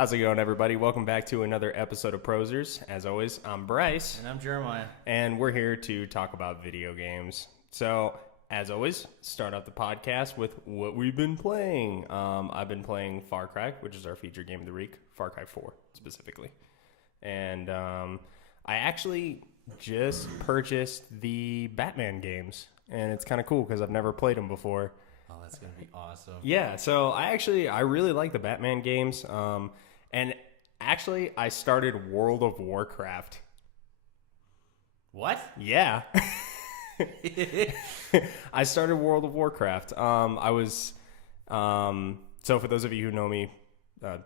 How's it going, everybody? Welcome back to another episode of Prosers. As always, I'm Bryce. And I'm Jeremiah. And we're here to talk about video games. So, as always, start off the podcast with what we've been playing. I've been playing Far Cry, which is our featured game of the week. Far Cry 4, specifically. And I actually just purchased the Batman games. And it's kind of cool because I've never played them before. Oh, that's going to be awesome. Yeah, so I really like the Batman games. And actually, I started World of Warcraft. What? Yeah. I started World of Warcraft. So for those of you who know me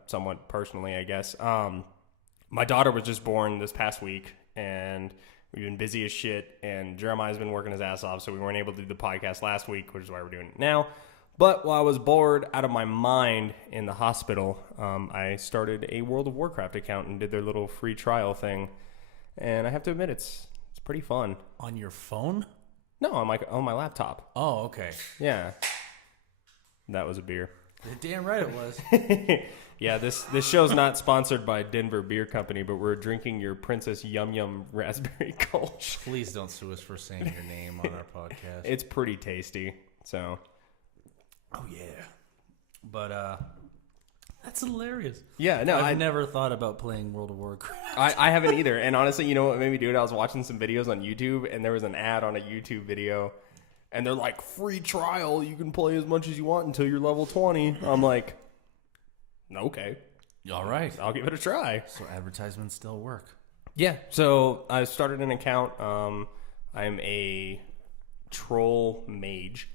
somewhat personally, I guess, my daughter was just born this past week, and we've been busy as shit, and Jeremiah's been working his ass off, so we weren't able to do the podcast last week, which is why we're doing it now. But while I was bored out of my mind in the hospital, I started a World of Warcraft account and did their little free trial thing. And I have to admit, it's pretty fun. On your phone? No, on my laptop. Oh, okay. Yeah. That was a beer. Damn right it was. Yeah, this show's not sponsored by Denver Beer Company, but we're drinking your Princess Yum Yum Raspberry Gulch. Please don't sue us for saying your name on our podcast. It's pretty tasty, so... Oh, yeah. But, that's hilarious. Yeah, no, I've never thought about playing World of Warcraft. I haven't either. And honestly, you know what made me do it? I was watching some videos on YouTube, and there was an ad on a YouTube video, and they're like, free trial, you can play as much as you want until you're level 20. I'm like, okay. All right. I'll give it a try. So advertisements still work. Yeah, so I started an account. I'm a troll mage.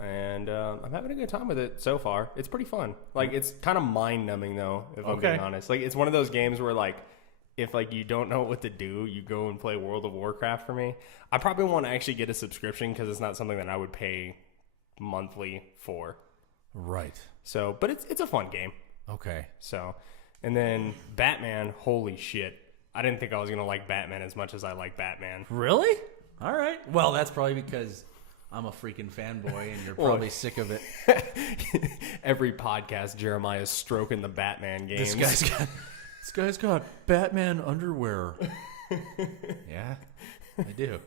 And I'm having a good time with it so far. It's pretty fun. Like, it's kind of mind-numbing, though, if I'm being honest. Like, it's one of those games where, like, if, like, you don't know what to do, you go and play World of Warcraft for me. I probably want to actually get a subscription because it's not something that I would pay monthly for. Right. So, but it's a fun game. Okay. So, and then Batman, holy shit. I didn't think I was going to like Batman as much as I like Batman. Really? All right. Well, that's probably because... I'm a freaking fanboy, and you're probably sick of it. Every podcast, Jeremiah's stroking the Batman games. This guy's got Batman underwear. Yeah, I do.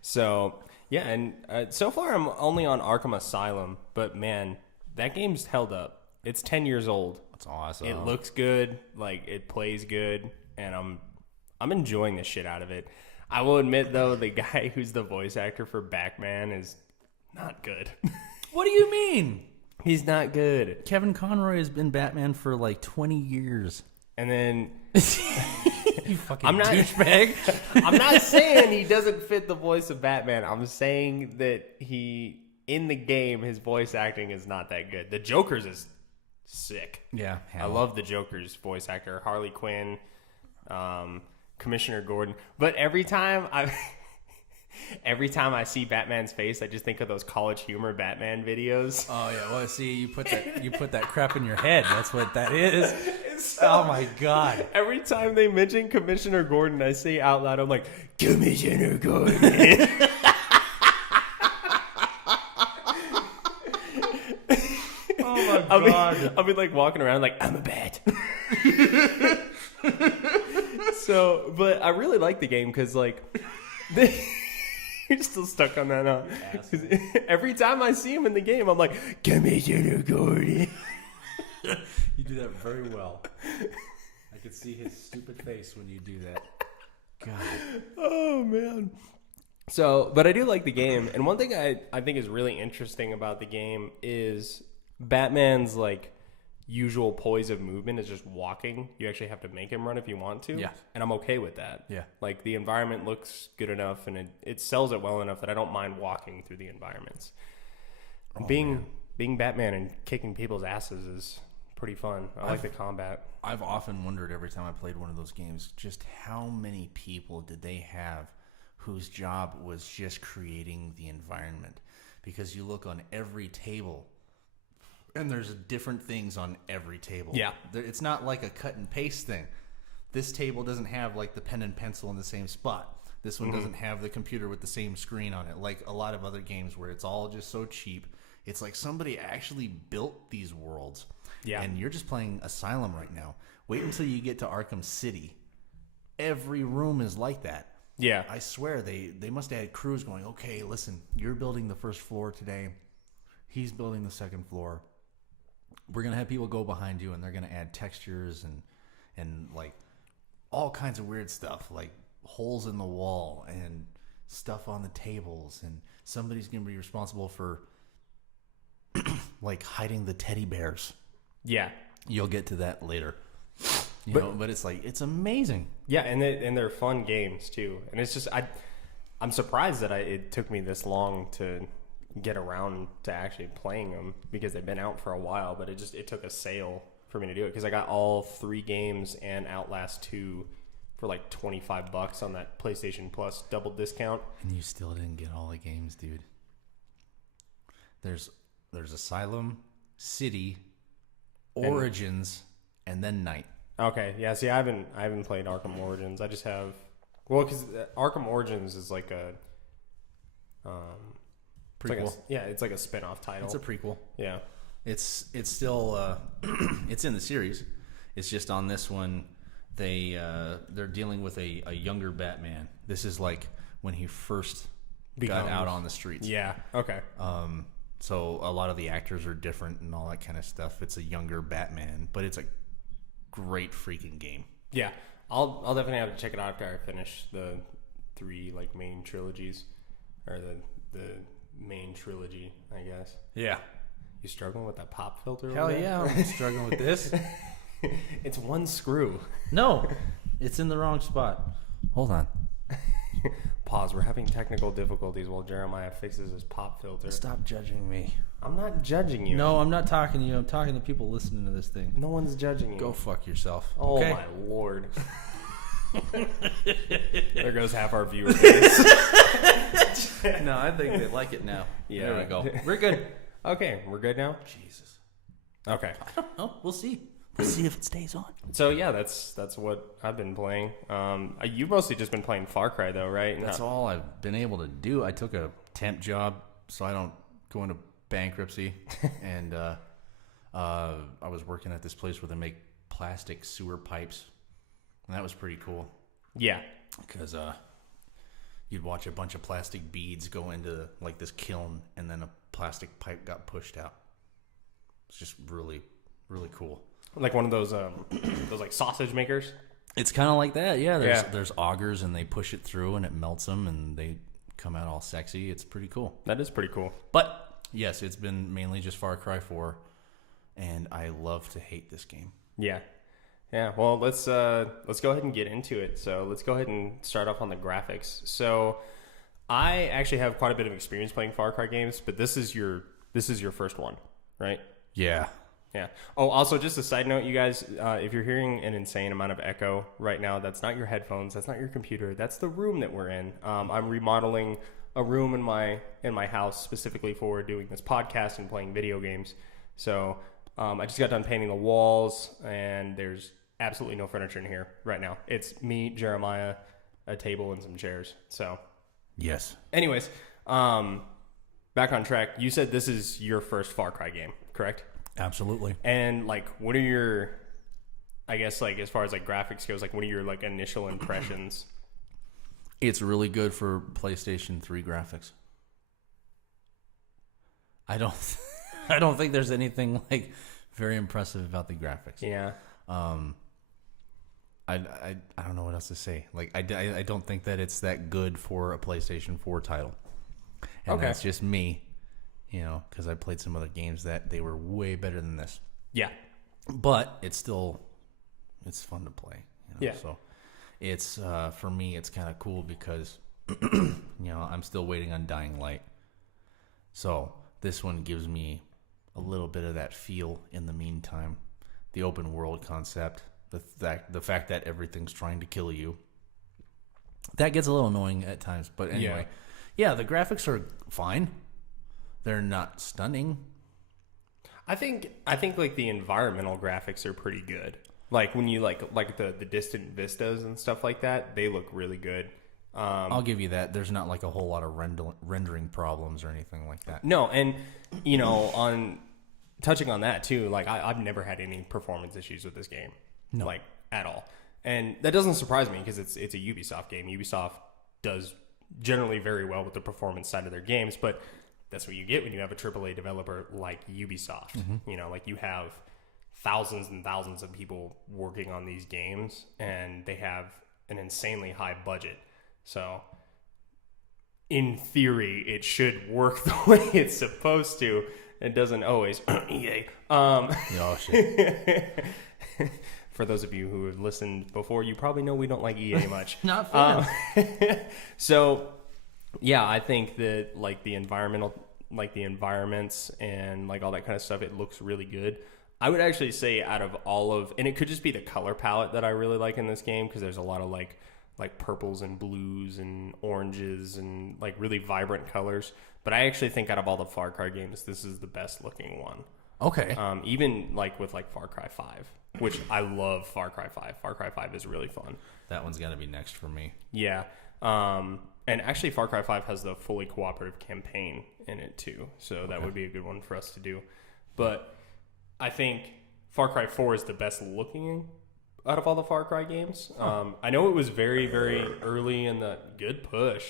So, yeah, and so far I'm only on Arkham Asylum, but man, that game's held up. It's 10 years old. That's awesome. It looks good, like it plays good, and I'm enjoying the shit out of it. I will admit, though, the guy who's the voice actor for Batman is not good. What do you mean? He's not good. Kevin Conroy has been Batman for like 20 years. And then... You fucking douchebag. I'm not saying he doesn't fit the voice of Batman. I'm saying that in the game, his voice acting is not that good. The Joker's is sick. Yeah. I love the Joker's voice actor. Harley Quinn, Commissioner Gordon. But every time I see Batman's face, I just think of those College Humor Batman videos. Oh yeah, well see, you put that crap in your head. That's what that is. Oh my god. Every time they mention Commissioner Gordon, I say out loud, I'm like, Commissioner Gordon. Oh my god. I'll be like walking around like, I'm a bat. So, but I really like the game because, like, you're still stuck on that, huh? Every time I see him in the game, I'm like, Commissioner Gordon. You do that very well. I could see his stupid face when you do that. God. Oh, man. So, but I do like the game. And one thing I think is really interesting about the game is Batman's, like, usual poise of movement is just walking. You actually have to make him run if you want to. Yeah. And I'm okay with that. Yeah. Like, the environment looks good enough, and it sells it well enough that I don't mind walking through the environments. Being Batman and kicking people's asses is pretty fun. I like the combat. I've often wondered every time I played one of those games just how many people did they have whose job was just creating the environment. Because you look on every table... And there's different things on every table. Yeah. It's not like a cut and paste thing. This table doesn't have like the pen and pencil in the same spot. This one doesn't have the computer with the same screen on it. Like a lot of other games where it's all just so cheap. It's like somebody actually built these worlds. Yeah. And you're just playing Asylum right now. Wait until you get to Arkham City. Every room is like that. Yeah. I swear they must have had crews going, okay, listen, you're building the first floor today. He's building the second floor. We're going to have people go behind you, and they're going to add textures and like all kinds of weird stuff, like holes in the wall and stuff on the tables. And somebody's going to be responsible for like hiding the teddy bears. Yeah. You'll get to that later. But it's like, it's amazing. Yeah, and they're fun games too. And it's just I'm surprised that it took me this long to get around to actually playing them, because they've been out for a while, but it took a sale for me to do it, because I got all 3 games and Outlast 2 for like $25 on that PlayStation Plus double discount. And you still didn't get all the games, dude. There's Asylum, City, Origins, and then Night. Okay, yeah. See, I haven't played Arkham Origins. I just have, well, because Arkham Origins is like a Prequel. It's like a spin-off title. It's a prequel. Yeah. It's still it's in the series. It's just on this one they're dealing with a younger Batman. This is like when he first got out on the streets. Yeah. Okay. So a lot of the actors are different and all that kind of stuff. It's a younger Batman, but it's a great freaking game. Yeah. I'll definitely have to check it out after I finish the 3 like main trilogies, or the main trilogy, I guess. Yeah. You struggling with that pop filter? Hell over there? yeah, I'm struggling with this. It's one screw. No, it's in the wrong spot. Hold on. Pause. We're having technical difficulties while Jeremiah fixes his pop filter. Stop judging me. I'm not judging you. No, I'm not talking to you. I'm talking to people listening to this thing. No one's judging you. Go fuck yourself. Oh okay? my lord. There goes half our viewer base. No, I think they like it now. Yeah. There we go. We're good. Okay, we're good now? Jesus. Okay. Oh, we'll see. We'll see if it stays on. So yeah, that's what I've been playing. You've mostly just been playing Far Cry though, right? That's all I've been able to do. I took a temp job so I don't go into bankruptcy. And I was working at this place where they make plastic sewer pipes. And that was pretty cool. Yeah. Because you'd watch a bunch of plastic beads go into like this kiln, and then a plastic pipe got pushed out. It's just really, really cool. Like one of those like sausage makers. It's kind of like that, yeah. There's augers, and they push it through, and it melts them, and they come out all sexy. It's pretty cool. That is pretty cool. But yes, it's been mainly just Far Cry 4, and I love to hate this game. Yeah. Yeah, well, let's go ahead and get into it. So let's go ahead and start off on the graphics. So I actually have quite a bit of experience playing Far Cry games, but this is your first one, right? Yeah. Yeah. Oh, also, just a side note, you guys, if you're hearing an insane amount of echo right now, that's not your headphones, that's not your computer, that's the room that we're in. I'm remodeling a room in my house specifically for doing this podcast and playing video games. So I just got done painting the walls, and there's absolutely no furniture in here right now. It's me, Jeremiah, a table, and some chairs. So, yes. Anyways, back on track. You said this is your first Far Cry game, correct? Absolutely. And like, what are your, I guess, like as far as like graphics goes, like what are your like initial impressions? It's really good for PlayStation 3 graphics. I don't think there's anything like very impressive about the graphics. Yeah. I don't know what else to say. Like I don't think that it's that good for a PlayStation 4 title. And Okay. that's just me, because I played some other games that they were way better than this. Yeah. But it's fun to play. Yeah. So it's for me, it's kind of cool because I'm still waiting on Dying Light. So this one gives me a little bit of that feel in the meantime. The open world concept, the fact that everything's trying to kill you. That gets a little annoying at times, but anyway. Yeah, the graphics are fine. They're not stunning. I think like the environmental graphics are pretty good. Like when you like the distant vistas and stuff like that, they look really good. I'll give you that. There's not like a whole lot of rendering problems or anything like that. No, and on touching on that too, like I've never had any performance issues with this game, like at all, and that doesn't surprise me because it's a Ubisoft game. Ubisoft does generally very well with the performance side of their games, but that's what you get when you have a AAA developer like Ubisoft. You know, like you have thousands and thousands of people working on these games, and they have an insanely high budget. So in theory, it should work the way it's supposed to. It doesn't always. EA. Oh, shit. For those of you who have listened before, you probably know we don't like EA much. Not fun. So, yeah, I think that like the environments and like all that kind of stuff, it looks really good. I would actually say out of all of, and it could just be the color palette that I really like in this game because there's a lot of like purples and blues and oranges and like really vibrant colors. But I actually think out of all the Far Cry games, this is the best looking one. Okay. Even like with like Far Cry 5, which I love Far Cry 5. Far Cry 5 is really fun. That one's got to be next for me. Yeah. And actually Far Cry 5 has the fully cooperative campaign in it too. So that would be a good one for us to do. But I think Far Cry 4 is the best looking out of all the Far Cry games. I know it was very, very early in the... Good push.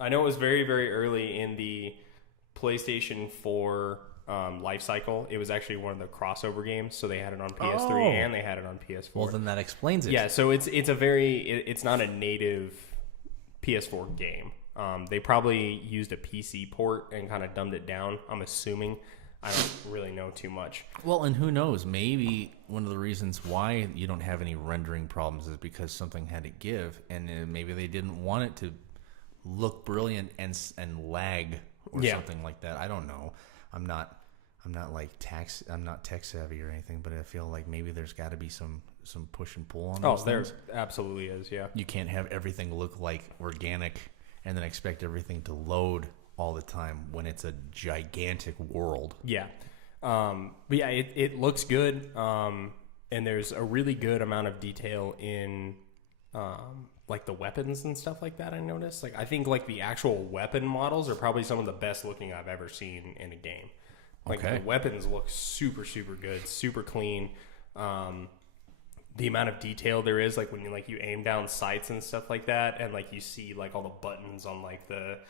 I know it was very, very early in the PlayStation 4 life cycle. It was actually one of the crossover games, so they had it on PS3 and they had it on PS4. Well, then that explains it. Yeah, so it's not a native PS4 game. They probably used a PC port and kind of dumbed it down, I'm assuming. I don't really know too much. Well, and who knows? Maybe one of the reasons why you don't have any rendering problems is because something had to give, and maybe they didn't want it to look brilliant and lag or something like that. I don't know. I'm not tech savvy or anything, but I feel like maybe there's got to be some push and pull on those things. There absolutely is. Yeah, you can't have everything look like organic and then expect everything to load all the time when it's a gigantic world. Yeah. But yeah, it looks good. And there's a really good amount of detail in like the weapons and stuff like that. I noticed. Like I think like the actual weapon models are probably some of the best looking I've ever seen in a game. Like the weapons look super, super good, super clean. The amount of detail there is, like when you aim down sights and stuff like that, and like you see like all the buttons on like the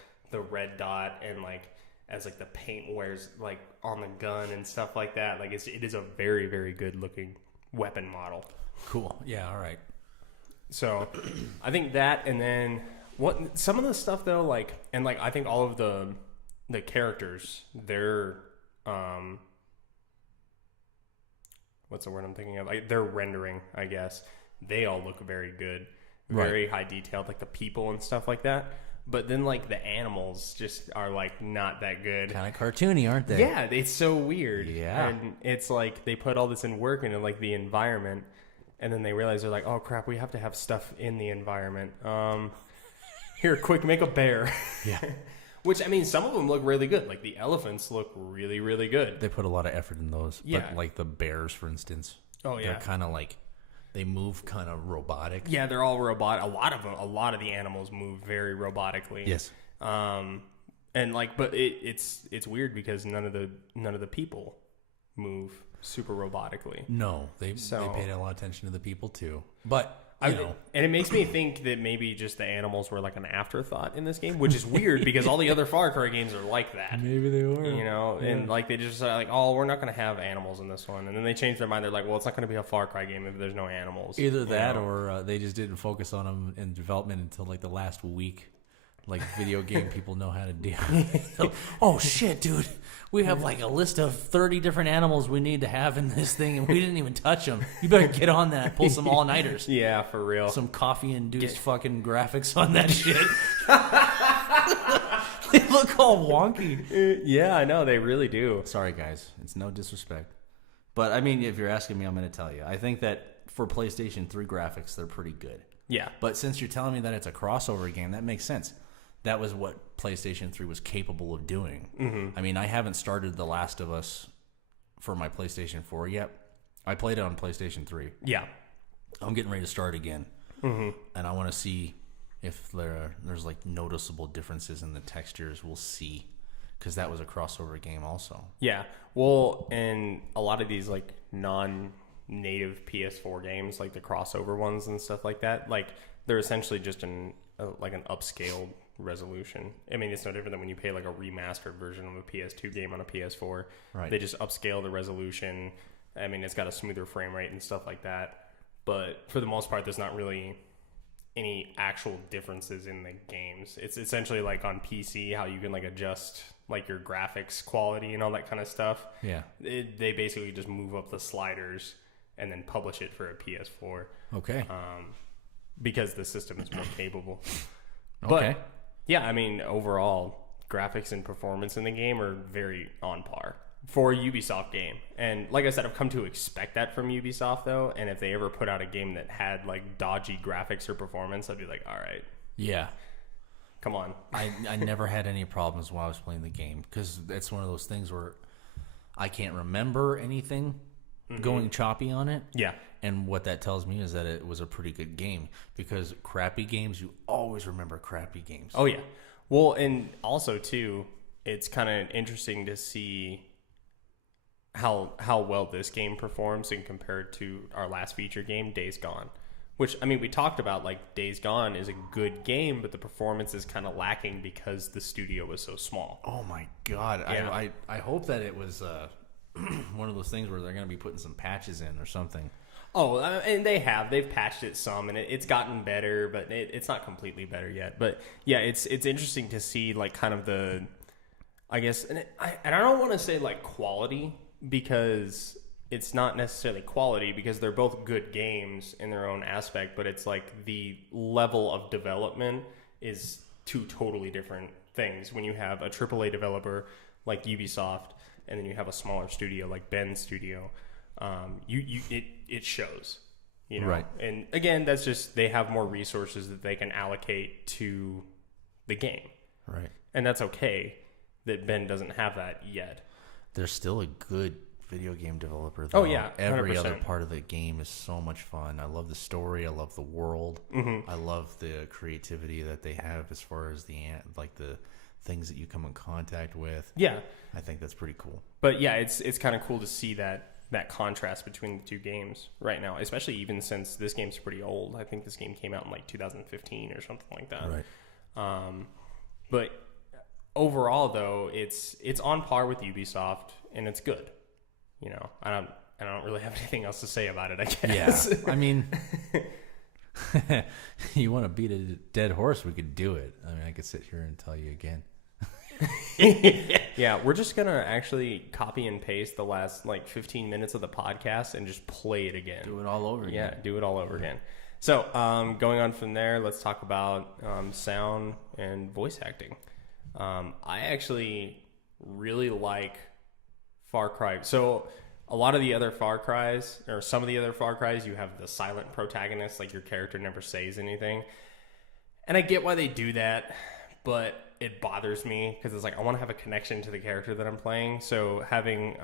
red dot, and like as like the paint wears like on the gun and stuff like that. Like it is a very, very good looking weapon model. Cool. Yeah. All right. So I think that, and then what some of the stuff though, like, and like I think all of the characters, they're what's the word I'm thinking of? Like their rendering, I guess. They all look very good, very high detailed, like the people and stuff like that. But then like the animals just are like not that good. Kind of cartoony, aren't they? Yeah, it's so weird. Yeah. And it's like they put all this in work into like the environment, and then they realize they're like, oh crap, we have to have stuff in the environment. Here, quick, make a bear. Yeah. Which, I mean, some of them look really good. Like the elephants look really, really good. They put a lot of effort in those. Yeah. But like the bears, for instance. Oh yeah. They're kind of like, they move kind of robotic. Yeah, they're all robot. A lot of the animals move very robotically. Yes. And like, but it's weird because none of the people move super robotically. No, they paid a lot of attention to the people too. But and it makes me think that maybe just the animals were like an afterthought in this game, which is weird because all the other Far Cry games are like that. Maybe they were. You know, Yeah. and like they just are like, oh, we're not going to have animals in this one, and then they change their mind. They're like, well, it's not going to be a Far Cry game if there's no animals. Either that, or they just didn't focus on them in development until like the last week. Like video game people know how to do. So, oh shit, dude! We have like a list of 30 different animals we need to have in this thing, and we didn't even touch them. You better get on that. Pull some all-nighters. Yeah, for real. Some coffee-induced fucking graphics on that shit. They look all wonky. Yeah, I know they really do. Sorry, guys. It's no disrespect, but I mean, if you're asking me, I'm going to tell you. I think that for PlayStation 3 graphics, they're pretty good. Yeah, but since you're telling me that it's a crossover game, that makes sense. That was what PlayStation 3 was capable of doing. Mm-hmm. I mean, I haven't started The Last of Us for my PlayStation 4 yet. I played it on PlayStation 3. Yeah. I'm getting ready to start again. Mm-hmm. And I want to see if there's like noticeable differences in the textures. We'll see. because that was a crossover game also. Yeah. Well, and a lot of these like non-native PS4 games, like the crossover ones and stuff like that, like they're essentially just an upscaled resolution. I mean, it's no different than when you pay like a remastered version of a PS2 game on a PS4. Right. They just upscale the resolution. I mean, it's got a smoother frame rate and stuff like that. But for the most part, there's not really any actual differences in the games. It's essentially like on PC, how you can like adjust like your graphics quality and all that kind of stuff. Yeah. They basically just move up the sliders and then publish it for a PS4. Okay. Because the system is more capable. Okay. But yeah, I mean, overall, graphics and performance in the game are very on par for a Ubisoft game. And like I said, I've come to expect that from Ubisoft, though. And if they ever put out a game that had like dodgy graphics or performance, I'd be like, all right, Yeah. come on. I never had any problems while I was playing the game, because it's one of those things where I can't remember anything going choppy on it. Yeah. And what that tells me is that it was a pretty good game, because crappy games, you always remember crappy games. Oh, yeah. Well, and also, too, it's kind of interesting to see how well this game performs in compared to our last feature game, Days Gone. Which, I mean, we talked about, like, Days Gone is a good game, but the performance is kind of lacking because the studio was so small. Oh my god! Yeah. I hope that it was one of those things where they're going to be putting some patches in or something. Oh, and they've patched it some, and it's gotten better, but it's not completely better yet. But yeah, it's interesting to see like kind of the, I guess, and I don't want to say like quality, because it's not necessarily quality, because they're both good games in their own aspect, but it's like the level of development is two totally different things. When you have a AAA developer like Ubisoft, and then you have a smaller studio like Bend Studio, it shows, you know. Right. And again, that's just, they have more resources that they can allocate to the game, Right. and that's okay that Ben doesn't have that yet. They're still a good video game developer, though. Oh, yeah, Every 100%. other part of the game is so much fun. I love the story. I love the world. I love the creativity that they have as far as the things that you come in contact with. Yeah, I think that's pretty cool. but yeah, it's kind of cool to see that contrast between the two games right now, especially even since this game's pretty old. I think this game came out in like 2015 or something like that. Right. But overall, though, it's on par with Ubisoft, and it's good. You know, I don't really have anything else to say about it, I guess. Yeah. I mean, you want to beat a dead horse, we could do it. I mean, I could sit here and tell you again. Yeah, we're just going to actually copy and paste the last like 15 minutes of the podcast and just play it again. Do it all over again. Yeah, do it all over again. So, going on from there, let's talk about sound and voice acting. I actually really like Far Cry. So, a lot of the other Far Cries, or some of the other Far Cries, you have the silent protagonist, like your character never says anything. And I get why they do that, but it bothers me because it's like I want to have a connection to the character that I'm playing. So having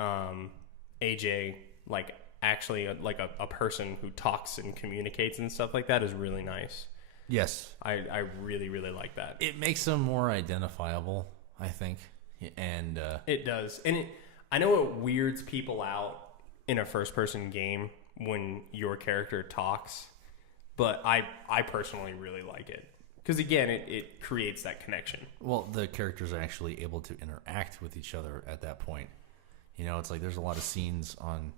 AJ like actually like a person who talks and communicates and stuff like that is really nice. Yes. I really, really like that. It makes them more identifiable, I think. And It does. And I know it weirds people out in a first-person game when your character talks, but I personally really like it. Because, again, it creates that connection. well, the characters are actually able to interact with each other at that point. You know, it's like there's a lot of scenes on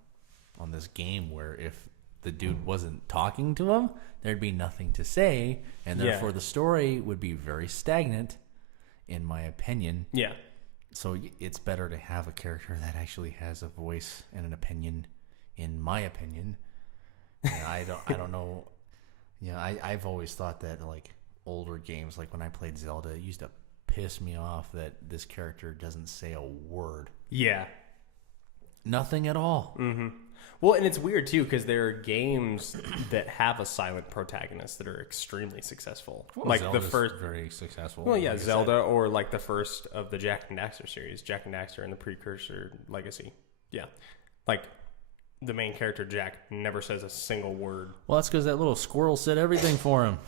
this game where if the dude wasn't talking to him, there'd be nothing to say, and therefore Yeah. the story would be very stagnant, in my opinion. Yeah. So it's better to have a character that actually has a voice and an opinion, in my opinion. And I don't know. You know, I've always thought that like older games, like when I played Zelda, it used to piss me off that this character doesn't say a word. Yeah. Nothing at all. Well, and it's weird, too, because there are games that have a silent protagonist that are extremely successful. like Zelda's the first... very successful. Well, yeah, like I said. Zelda, or like the first of the Jak and Daxter series, Jak and Daxter and the Precursor Legacy. Yeah. Like, the main character, Jak, never says a single word. Well, that's because that little squirrel said everything for him.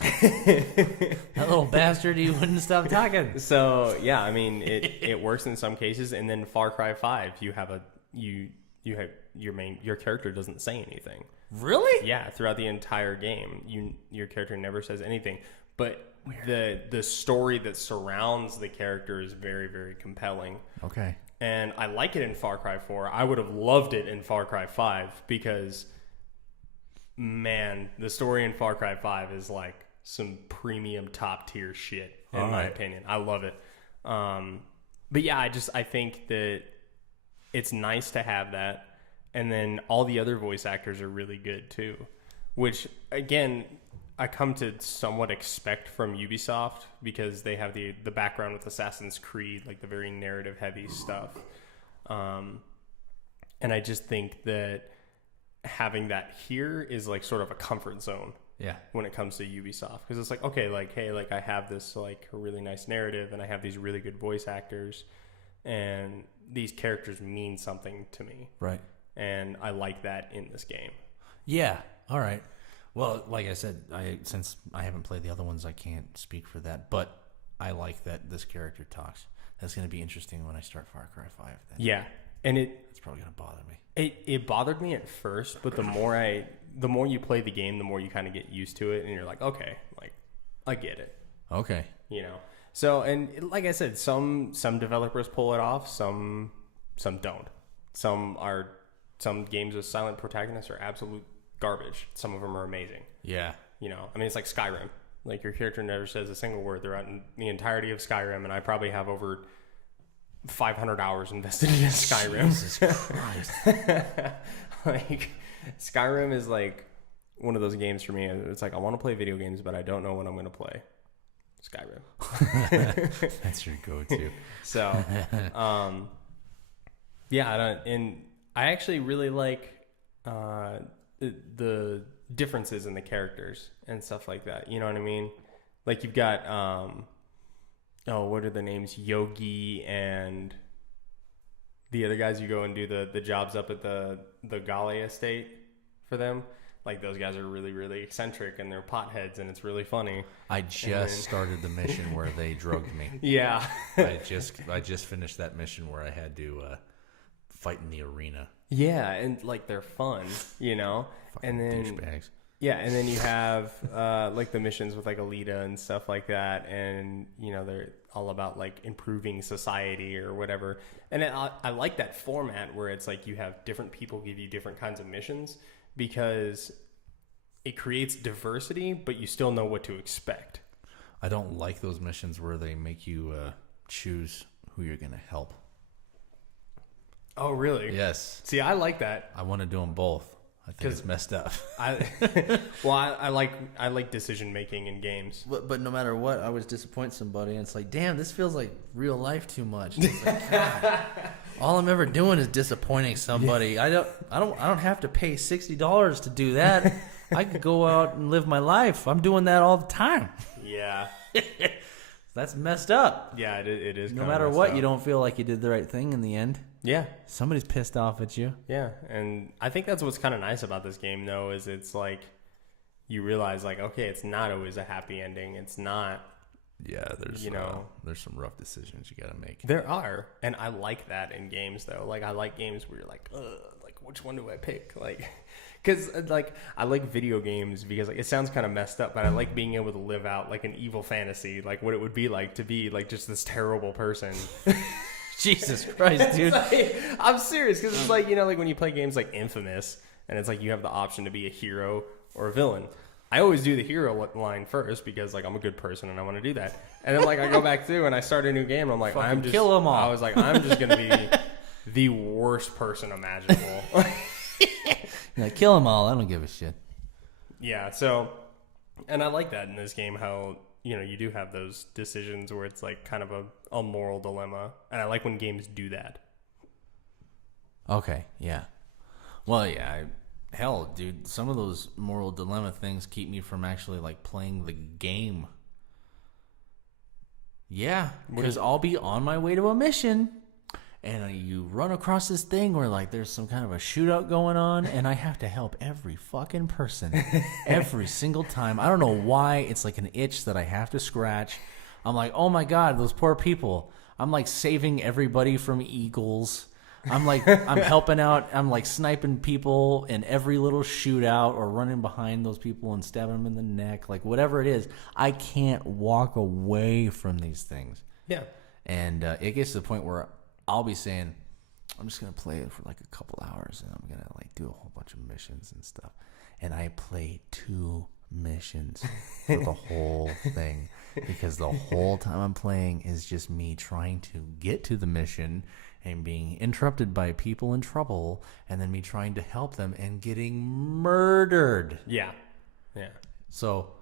That little bastard, he wouldn't stop talking. So yeah, I mean it works in some cases, and then Far Cry 5, you have your character doesn't say anything. Really? Yeah, throughout the entire game, your character never says anything. But the story that surrounds the character is very, very compelling. Okay. And I like it in Far Cry 4. I would have loved it in Far Cry 5 because, man, the story in Far Cry 5 is like some premium top tier shit, in my opinion. I love it. But yeah, I think that it's nice to have that. And then all the other voice actors are really good too, which again, I come to somewhat expect from Ubisoft because they have the background with Assassin's Creed, like the very narrative heavy stuff. And I just think that having that here is like sort of a comfort zone. Yeah. When it comes to Ubisoft, because it's like, okay, like, hey, like I have this like a really nice narrative and I have these really good voice actors and these characters mean something to me. Right. And I like that in this game. Yeah. All right. Well, like I said, since I haven't played the other ones, I can't speak for that. But I like that this character talks. That's going to be interesting when I start Far Cry 5. Then. Yeah, and it's probably going to bother me. It bothered me at first, but the more you play the game, the more you kind of get used to it, and you're like, okay, like I get it. Okay. You know. So, and like I said, some developers pull it off, some don't. Some games with silent protagonists are absolute garbage. Some of them are amazing. Yeah. You know, I mean, it's like Skyrim. Like, your character never says a single word throughout the entirety of Skyrim, and I probably have over 500 hours invested in Skyrim. Jesus Christ. Like, Skyrim is like one of those games for me. It's like, I want to play video games, but I don't know when I'm going to play Skyrim. That's your go-to. So, yeah, I actually really like the differences in the characters and stuff like that. You know what I mean? Like, you've got what are the names? Yogi and the other guys. You go and do the jobs up at the Gali estate for them. Like, those guys are really, really eccentric and they're potheads and it's really funny. I just started the mission where they drugged me. Yeah. I just finished that mission where I had to fight in the arena. Yeah, and like they're fun, you know. Fucking and then douchebags. Yeah, and then you have like the missions with like Alita and stuff like that, and you know they're all about like improving society or whatever. And I like that format where it's like you have different people give you different kinds of missions because it creates diversity, but you still know what to expect. I don't like those missions where they make you choose who you're going to help. Oh, really? Yes. See, I like that. I want to do them both. I think it's messed up. I like decision making in games. But no matter what, I always disappoint somebody, and it's like, damn, this feels like real life too much. It's like, God, all I'm ever doing is disappointing somebody. Yeah. I don't have to pay $60 to do that. I could go out and live my life. I'm doing that all the time. Yeah. That's messed up. Yeah, it is. No matter what, you don't feel like you did the right thing in the end. Yeah. Somebody's pissed off at you. Yeah, and I think that's what's kind of nice about this game, though, is it's like you realize, like, okay, it's not always a happy ending. It's not. Yeah, there's some rough decisions you got to make. There are, and I like that in games, though. Like, I like games where you're like, which one do I pick? Like, because like I like video games because like it sounds kind of messed up, but I like being able to live out like an evil fantasy, like what it would be like to be like just this terrible person. Jesus Christ, dude. Like, I'm serious, because it's like, you know, like when you play games like Infamous, and it's like you have the option to be a hero or a villain. I always do the hero line first because like I'm a good person and I want to do that. And then like I go back through and I start a new game and I'm like, I'm just kill them all. I was like, I'm just gonna be the worst person imaginable. Yeah, kill them all. I don't give a shit. Yeah. So, and I like that in this game, how, you know, you do have those decisions where it's like kind of a moral dilemma. And I like when games do that. Okay, yeah. Well, yeah, hell, dude, some of those moral dilemma things keep me from actually like playing the game. Yeah, because I'll be on my way to a mission. and you run across this thing where like there's some kind of a shootout going on, and I have to help every fucking person every single time. I don't know why. It's like an itch that I have to scratch. I'm like, oh my God, those poor people. I'm like saving everybody from eagles. I'm helping out. I'm like sniping people in every little shootout or running behind those people and stabbing them in the neck. Like whatever it is, I can't walk away from these things. Yeah. And it gets to the point where I'll be saying, I'm just going to play it for like a couple hours and I'm going to like do a whole bunch of missions and stuff. And I play 2 missions for the whole thing because the whole time I'm playing is just me trying to get to the mission and being interrupted by people in trouble, and then me trying to help them and getting murdered. Yeah. Yeah. So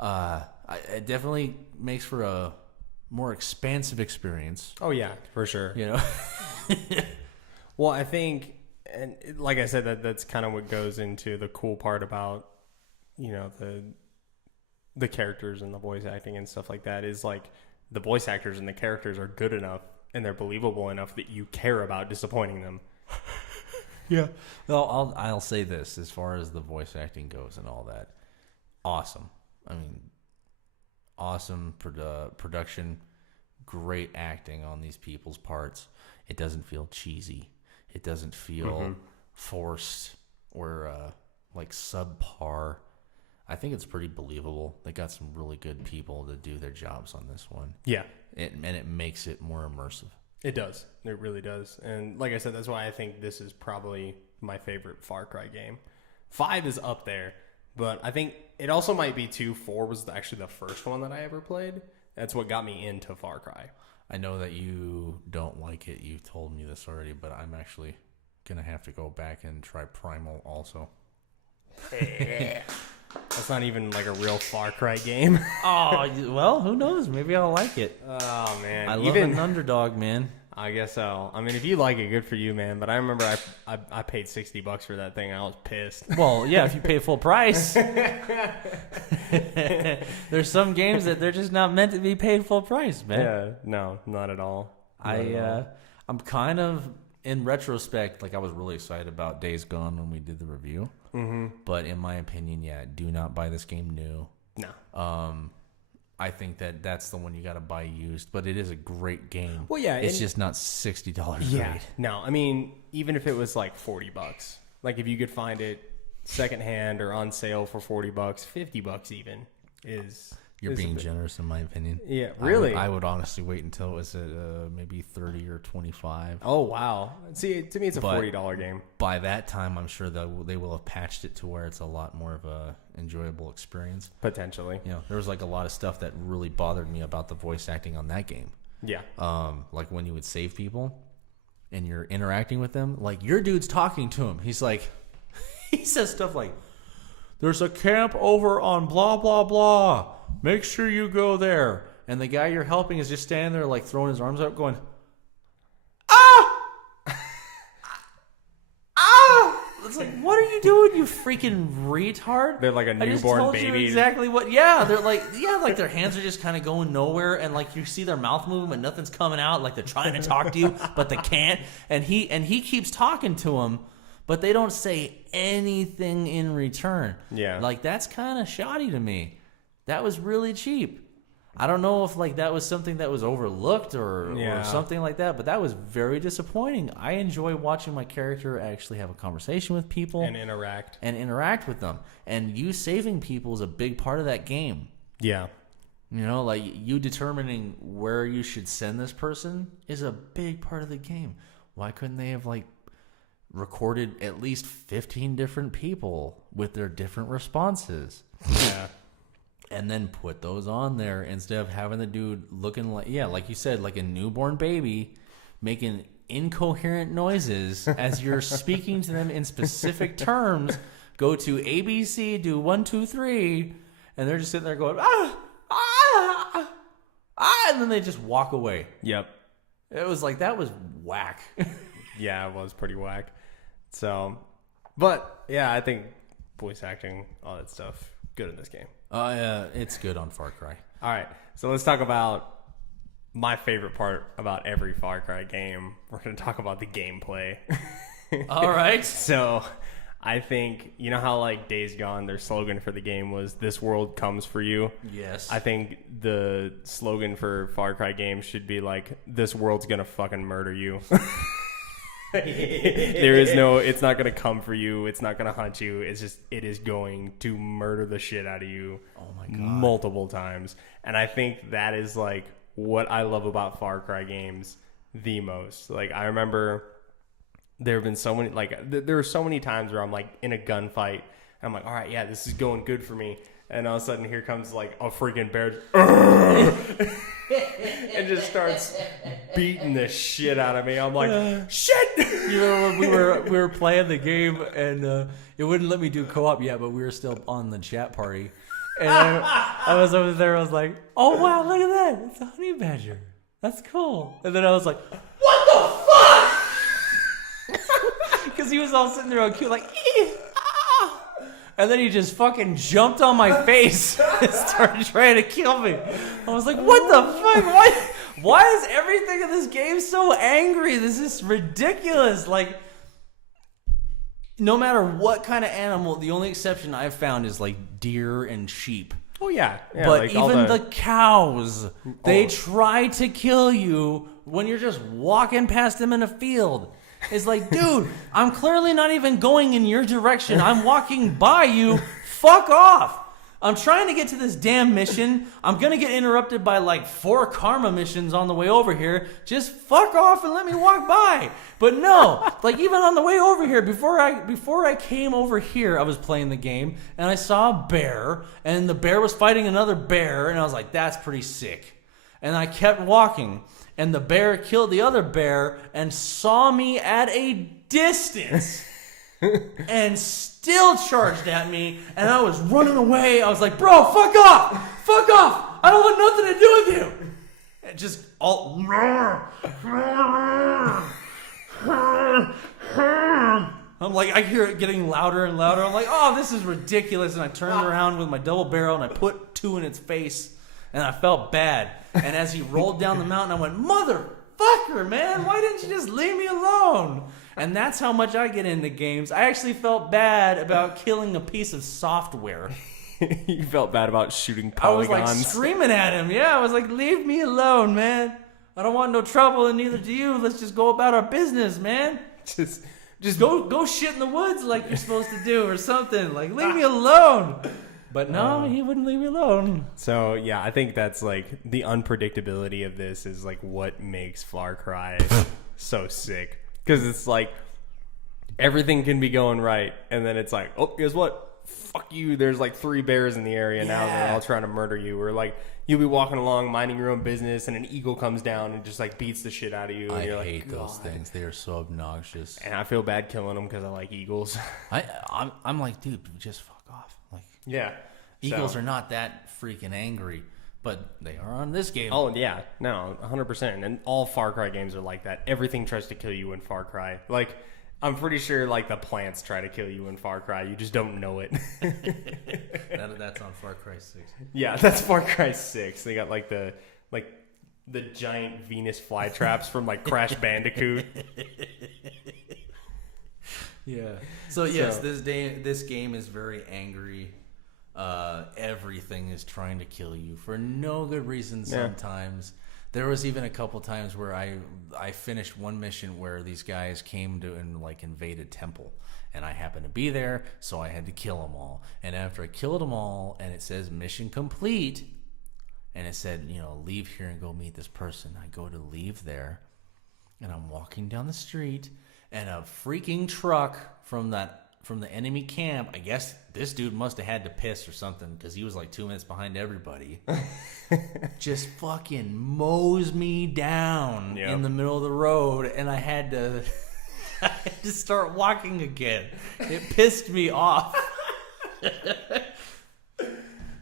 it definitely makes for a more expansive experience. Oh, yeah, for sure. You know? Well, I think, and like I said, that's kind of what goes into the cool part about, you know, the characters and the voice acting and stuff like that is like the voice actors and the characters are good enough and they're believable enough that you care about disappointing them. Yeah. Well, I'll say this as far as the voice acting goes and all that. Awesome. I mean, awesome production, great acting on these people's parts. It doesn't feel cheesy. It doesn't feel forced or like subpar. I think it's pretty believable. They got some really good people to do their jobs on this one. Yeah. And it makes it more immersive. It does. It really does. And like I said, that's why I think this is probably my favorite Far Cry game. 5 is up there, but I think it also might be 2. 4 was actually the first one that I ever played. That's what got me into Far Cry. I know that you don't like it. You've told me this already, but I'm actually going to have to go back and try Primal also. That's not even like a real Far Cry game. Oh, well, who knows? Maybe I'll like it. Oh, man. I love an underdog, man. I guess so. I mean, if you like it, good for you, man. But I remember I paid $60 for that thing. And I was pissed. Well, yeah, if you pay full price. There's some games that they're just not meant to be paid full price, man. Yeah, no, not at all. I'm kind of, in retrospect, like I was really excited about Days Gone when we did the review. Mm-hmm. But in my opinion, yeah, do not buy this game new. No. I think that's the one you got to buy used, but it is a great game. Well, yeah, it's just not $60. Yeah, great. no. I mean, even if it was like $40, like if you could find it secondhand or on sale for $40, $50 even is. You're being generous, in my opinion. Yeah, really. I would honestly wait until it was at maybe 30 or 25. Oh wow! See, to me, it's a $40 game. By that time, I'm sure that they will have patched it to where it's a lot more of a enjoyable experience. Potentially. You know, there was like a lot of stuff that really bothered me about the voice acting on that game. Yeah. Like when you would save people and you're interacting with them, like your dude's talking to him. He's like, he says stuff like, "There's a camp over on blah blah blah. Make sure you go there." And the guy you're helping is just standing there like throwing his arms up going, "Ah! Ah!" It's like, what are you doing, you freaking retard? They're like a I just newborn told baby. You exactly what, yeah, they're like, yeah, like their hands are just kind of going nowhere, and like you see their mouth moving, but nothing's coming out, like they're trying to talk to you, but they can't. And he keeps talking to them, but they don't say anything in return. Yeah. Like, that's kind of shoddy to me. That was really cheap. I don't know if like that was something that was overlooked or something like that, but that was very disappointing. I enjoy watching my character actually have a conversation with people and interact with them. And you saving people is a big part of that game. Yeah. You know, like you determining where you should send this person is a big part of the game. Why couldn't they have like recorded at least 15 different people with their different responses? Yeah. And then put those on there instead of having the dude looking like, yeah, like you said, like a newborn baby making incoherent noises as you're speaking to them in specific terms. Go to ABC, do 1, 2, 3, and they're just sitting there going, and then they just walk away. Yep. It was like, that was whack. Yeah, it was pretty whack. So, but yeah, I think voice acting, all that stuff, good in this game. Yeah, it's good on Far Cry. All right, so let's talk about my favorite part about every Far Cry game, we're going to talk about the gameplay. All right. So I think, you know how like Days Gone, their slogan for the game was "This world comes for you." Yes. I think the slogan for Far Cry games should be like, "This world's gonna fucking murder you." It's not gonna come for you. It's not gonna hunt you. It is going to murder the shit out of you. Oh my God. Multiple times. And I think that is like what I love about Far Cry games the most. Like I remember there have been so many, like there are so many times where I'm like in a gunfight and I'm like, all right, yeah, this is going good for me. And all of a sudden here comes like a freaking bear and just starts beating the shit out of me. I'm like, shit. You remember when we were playing the game and it wouldn't let me do co-op yet, but we were still on the chat party. And I was over there. I was like, "Oh wow, look at that! It's a honey badger. That's cool." And then I was like, "What the fuck?" Because he was all sitting there all cute, like, ah! And then he just fucking jumped on my face and started trying to kill me. I was like, "What the fuck? Why is everything in this game so angry? This is ridiculous!" Like, no matter what kind of animal, the only exception I've found is like deer and sheep. Oh yeah, But like all even the cows, they try to kill you when you're just walking past them in a field. It's like, dude, I'm clearly not even going in your direction. I'm walking by you. Fuck off. I'm trying to get to this damn mission. I'm going to get interrupted by like 4 karma missions on the way over here. Just fuck off and let me walk by. But no, like even on the way over here, before I came over here, I was playing the game and I saw a bear and the bear was fighting another bear and I was like, that's pretty sick. And I kept walking and the bear killed the other bear and saw me at a distance. And still charged at me, and I was running away. I was like, "Bro, fuck off! Fuck off! I don't want nothing to do with you!" And just all. I'm like, I hear it getting louder and louder. I'm like, "Oh, this is ridiculous!" And I turned around with my double barrel and I put 2 in its face, and I felt bad. And as he rolled down the mountain, I went, "Motherfucker, man! Why didn't you just leave me alone?" And that's how much I get into games. I actually felt bad about killing a piece of software. You felt bad about shooting I was polygons. like screaming at him. Yeah, I was like, "Leave me alone, man. I don't want no trouble, and neither do you. Let's just go about our business, man. just Go shit in the woods like you're supposed to do or something. Like, leave me alone." But no, he wouldn't leave me alone. So yeah, I think that's like the unpredictability of this is like what makes Far Cry so sick. Because it's like everything can be going right, and then it's like, oh, guess what? Fuck you. There's like 3 bears in the area now that are all trying to murder you. Or like you'll be walking along minding your own business, and an eagle comes down and just like beats the shit out of you. And I you're hate like, those God. things. They are so obnoxious. And I feel bad killing them because I like eagles. I'm like, dude, just fuck off. Like, Yeah. eagles are not that freaking angry, but they are on this game. Oh, yeah. No, 100%. And all Far Cry games are like that. Everything tries to kill you in Far Cry. Like, I'm pretty sure, like, the plants try to kill you in Far Cry. You just don't know it. That's on Far Cry 6. Yeah, that's Far Cry 6. They got, like, the giant Venus flytraps from, like, Crash Bandicoot. Yeah. So yes, So- this game is very angry. Everything is trying to kill you for no good reason Yeah. sometimes. There was even a couple times where I finished one mission where these guys came to and like invade a temple, and I happened to be there, so I had to kill them all. And after I killed them all, and it says mission complete, and it said, leave here and go meet this person. I go to leave there, and I'm walking down the street, and a freaking truck from the enemy camp, I guess this dude must have had to piss or something because he was like 2 minutes behind everybody, just fucking mows me down Yep. in the middle of the road, and I had to start walking again. It pissed me off.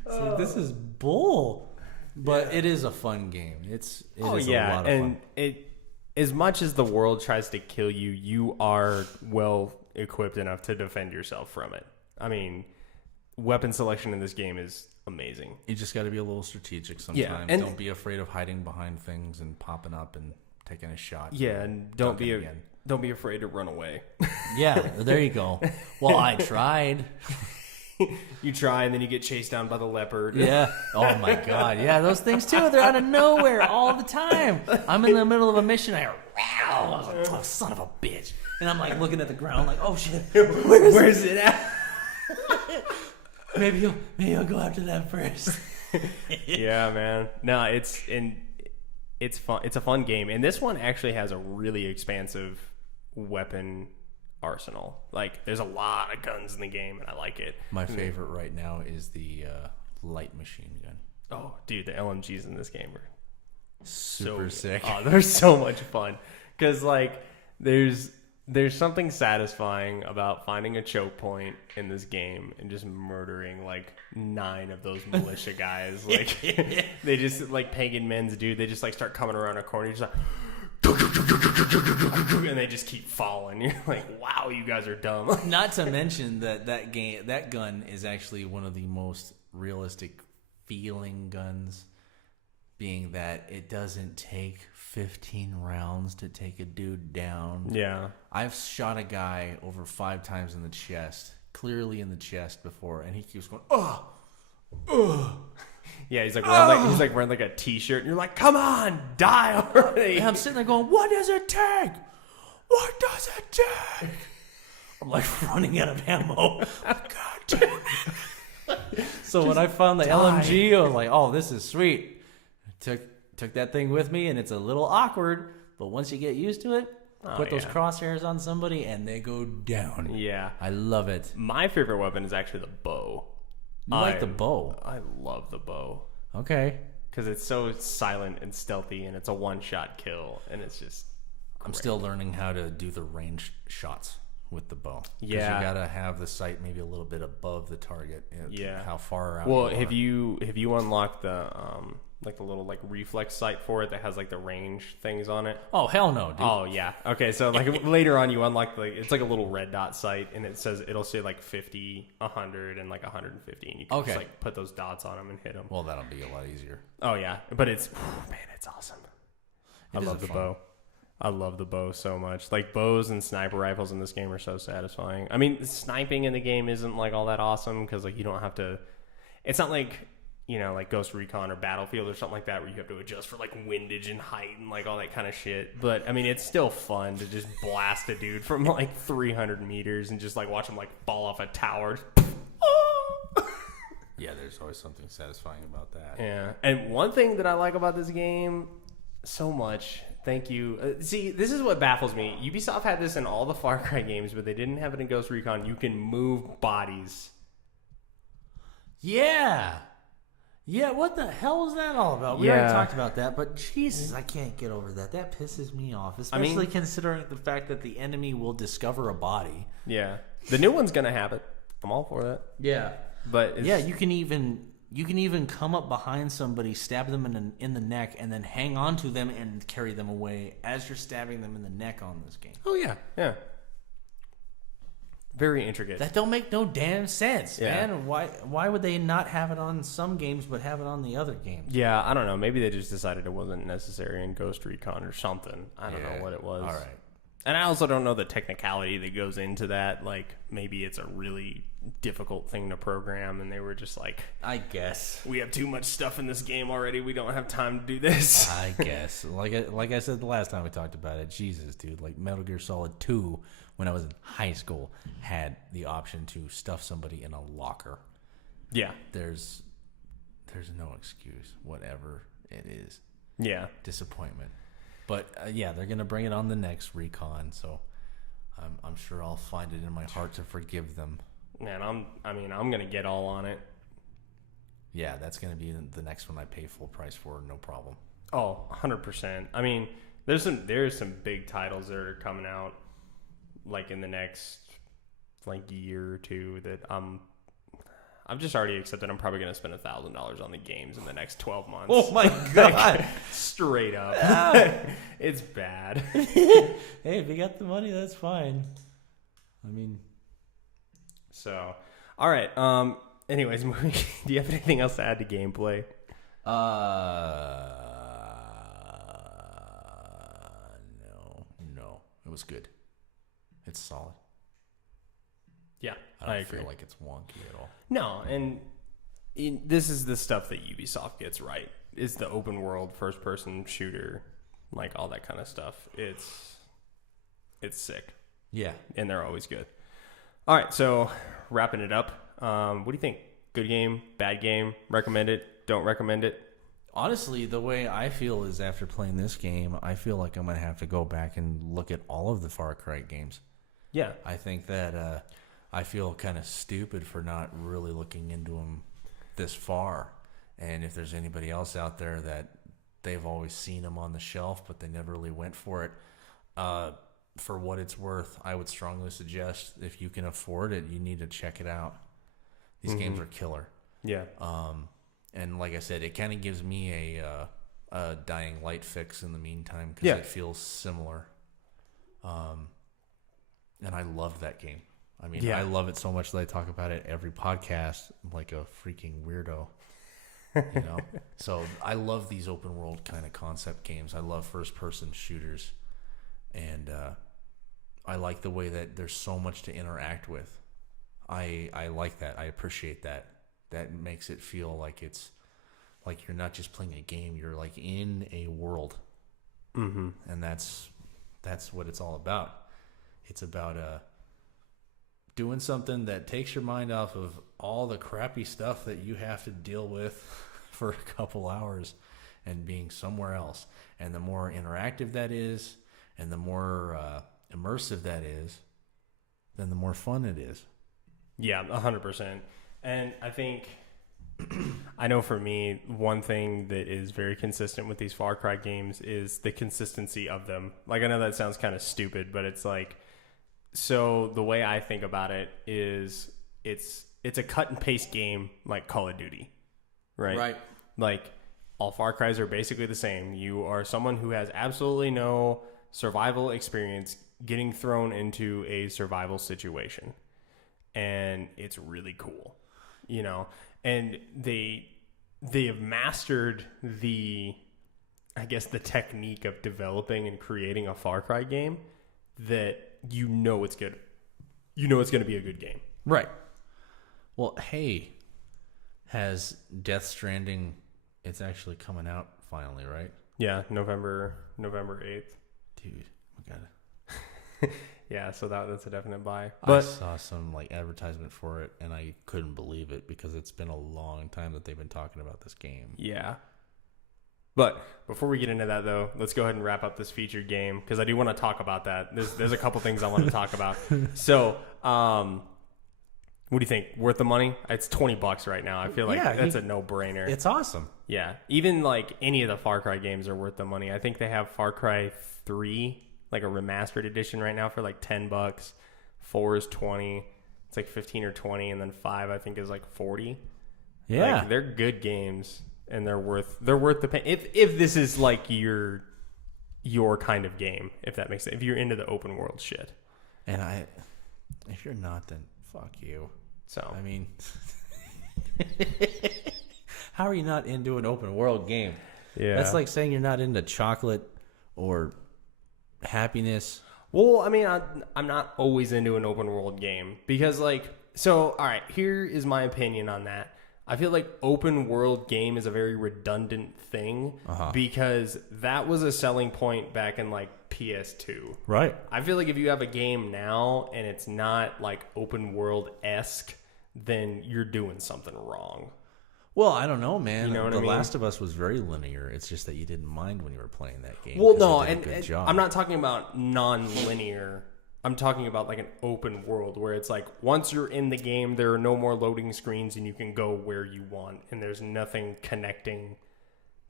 So this is bull. But it is a fun game. It is a lot of and fun. it, as much as the world tries to kill you, you are well equipped enough to defend yourself from it. I mean, weapon selection in this game is amazing. You just got to be a little strategic sometimes. and- Don't be afraid of hiding behind things and popping up and taking a shot. Yeah, and don't Dunking be afraid to run away. Yeah, there you go. Well, I tried. You try, and then you get chased down by the leopard. Yeah. Oh my God. Yeah, those things too. They're out of nowhere all the time. I'm in the middle of a mission. I hear, wow. I was like, oh, son of a bitch. And I'm like looking at the ground, like, oh shit. Where's it at? Maybe I'll go after that first. Yeah, man. No, it's fun. It's a fun game, and this one actually has a really expansive weapon arsenal. Like, there's a lot of guns in the game, and I like it. My favorite right now is the light machine gun. Oh, dude, the LMGs in this game are Super sick. Oh, they're so much fun because like there's something satisfying about finding a choke point in this game and just murdering like 9 of those militia guys. Like they just like pagan men's, dude. They just like start coming around a corner. You're just like. And they just keep falling. You're like, wow, you guys are dumb. Not to mention that gun is actually one of the most realistic feeling guns, being that it doesn't take 15 rounds to take a dude down. Yeah. I've shot a guy over 5 times in the chest, clearly in the chest before, and he keeps going, Yeah, he's like wearing like a t-shirt, and you're like, come on, die already. And I'm sitting there going, what does it take? What does it take? I'm like running out of ammo. God damn it. So when I found the LMG, I was like, oh, this is sweet. I took that thing with me, and it's a little awkward, but once you get used to it, put those crosshairs on somebody, and they go down. Yeah. I love it. My favorite weapon is actually the bow. You like the bow? I love the bow Okay. because it's so silent and stealthy, and it's a one-shot kill, and it's just. I'm still learning how to do the range shots with the bow. 'Cause Yeah. you gotta have the sight maybe a little bit above the target. Yeah. How far out? Well, you have are. you unlocked the like the little like reflex sight for it that has like the range things on it? Oh, hell no, dude. Oh yeah. Okay, so like later on you unlock like it's like a little red dot sight, and it'll say like 50, 100, and like 150, and you can Okay. just like put those dots on them and hit them. Well, that'll be a lot easier. Oh yeah, but it's man, it's awesome. I It is love the fun. bow. I love the bow so much. Like bows and sniper rifles in this game are so satisfying. I mean, sniping in the game isn't like all that awesome because like you don't have to. It's not like like Ghost Recon or Battlefield or something like that where you have to adjust for like windage and height and like all that kind of shit. But I mean, it's still fun to just blast a dude from like 300 meters and just like watch him like fall off a tower. Yeah, there's always something satisfying about that. Yeah, and one thing that I like about this game so much, thank you. See, this is what baffles me. Ubisoft had this in all the Far Cry games, but they didn't have it in Ghost Recon. You can move bodies. Yeah. Yeah, what the hell was that all about? We already Yeah. talked about that, but Jesus, I can't get over that. That pisses me off, especially considering the fact that the enemy will discover a body. Yeah, the new one's gonna have it. I'm all for that. Yeah. But it's, Yeah, you can even come up behind somebody, stab them in the neck, and then hang on to them and carry them away as you're stabbing them in the neck on this game. oh yeah. Very intricate. That don't make no damn sense, Yeah. man. Why would they not have it on some games but have it on the other games? Yeah, I don't know. Maybe they just decided it wasn't necessary in Ghost Recon or something. I don't know what it was. All right. And I also don't know the technicality that goes into that. Like, maybe it's a really difficult thing to program, and they were just like, I guess. we have too much stuff in this game already. We don't have time to do this. I guess. Like I said the last time we talked about it, Jesus, dude. Like Metal Gear Solid 2, when I was in high school, had the option to stuff somebody in a locker. Yeah. There's no excuse, whatever it is. Yeah. Disappointment. But yeah, they're gonna bring it on the next Recon, so I'm sure I'll find it in my heart to forgive them. Man, I'm going to get all on it. Yeah, that's gonna be the next one I pay full price for, no problem. Oh, 100%. I mean, there's some big titles that are coming out like in the next like year or two that I've just already accepted I'm probably going to spend $1,000 on the games in the next 12 months. Oh my god! Straight up. It's bad. Hey, if you got the money, that's fine. I mean, So, all right. Anyways, moving. Do you have anything else to add to gameplay? No. It was good. It's solid. Yeah, I don't agree. feel like it's wonky at all. No, and this is the stuff that Ubisoft gets right. Is the open world first person shooter, like all that kind of stuff. It's sick, Yeah. and they're always good. All right, so wrapping it up. What do you think? Good game, bad game? Recommend it? Don't recommend it? Honestly, the way I feel is after playing this game, I feel like I'm going to have to go back and look at all of the Far Cry games. Yeah, I think that I feel kind of stupid for not really looking into them this far. And if there's anybody else out there that they've always seen them on the shelf, but they never really went for it, for what it's worth, I would strongly suggest if you can afford it, you need to check it out. These games are killer. yeah, And like I said, it kind of gives me a Dying Light fix in the meantime because it feels similar. And I love that game. I mean, Yeah. I love it so much that I talk about it every podcast like a freaking weirdo. You know? So I love these open world kind of concept games. I love first person shooters. And I like the way that there's so much to interact with. I like that. I appreciate that. That makes it feel like it's like you're not just playing a game, you're like in a world. mm-hmm. And that's what it's all about. It's about doing something that takes your mind off of all the crappy stuff that you have to deal with for a couple hours and being somewhere else. And the more interactive that is, and the more immersive that is, then the more fun it is. Yeah, 100%. And I think, I know for me, one thing that is very consistent with these Far Cry games is the consistency of them. Like, I know that sounds kind of stupid, but it's like, so the way I think about it is it's a cut and paste game like Call of Duty, right? Like, all Far Cries are basically the same. You are someone who has absolutely no survival experience getting thrown into a survival situation. And it's really cool, you know? And they have mastered the technique of developing and creating a Far Cry game that it's good. You know it's going to be a good game. Right. Well, hey, has Death Stranding, it's actually coming out finally, right? Yeah, November 8th. Dude, I gotta... Yeah, so that's a definite buy. I But saw some like advertisement for it, and I couldn't believe it because it's been a long time that they've been talking about this game. yeah. But before we get into that, though, let's go ahead and wrap up this featured game because I do want to talk about that. There's a couple things I want to talk about. So, what do you think? Worth the money? It's $20 right now. I feel like that's a no-brainer. It's awesome. Yeah, even like any of the Far Cry games are worth the money. I think they have Far Cry 3, like a remastered edition right now for like $10. 4 is 20. It's like 15 or 20, and then 5 I think is like 40. Yeah. Like, they're good games, and they're worth the pain. If this is like your kind of game, if that makes sense. If you're into the open world shit. And if you're not, then fuck you. So I mean, how are you not into an open world game? yeah, That's like saying you're not into chocolate or happiness. Well, I mean, I'm not always into an open world game because, like, so, all right, here is my opinion on that. I feel like open world game is a very redundant thing because that was a selling point back in, like, PS2. Right. I feel like if you have a game now and it's not, like, open world-esque, then you're doing something wrong. Well, I don't know, man. You know what The I mean? Last of Us was very linear. It's just that you didn't mind when you were playing that game. Well, 'cause no, it did a and good job. I'm not talking about non-linear. I'm talking about like an open world where it's like once you're in the game, there are no more loading screens and you can go where you want, and there's nothing connecting.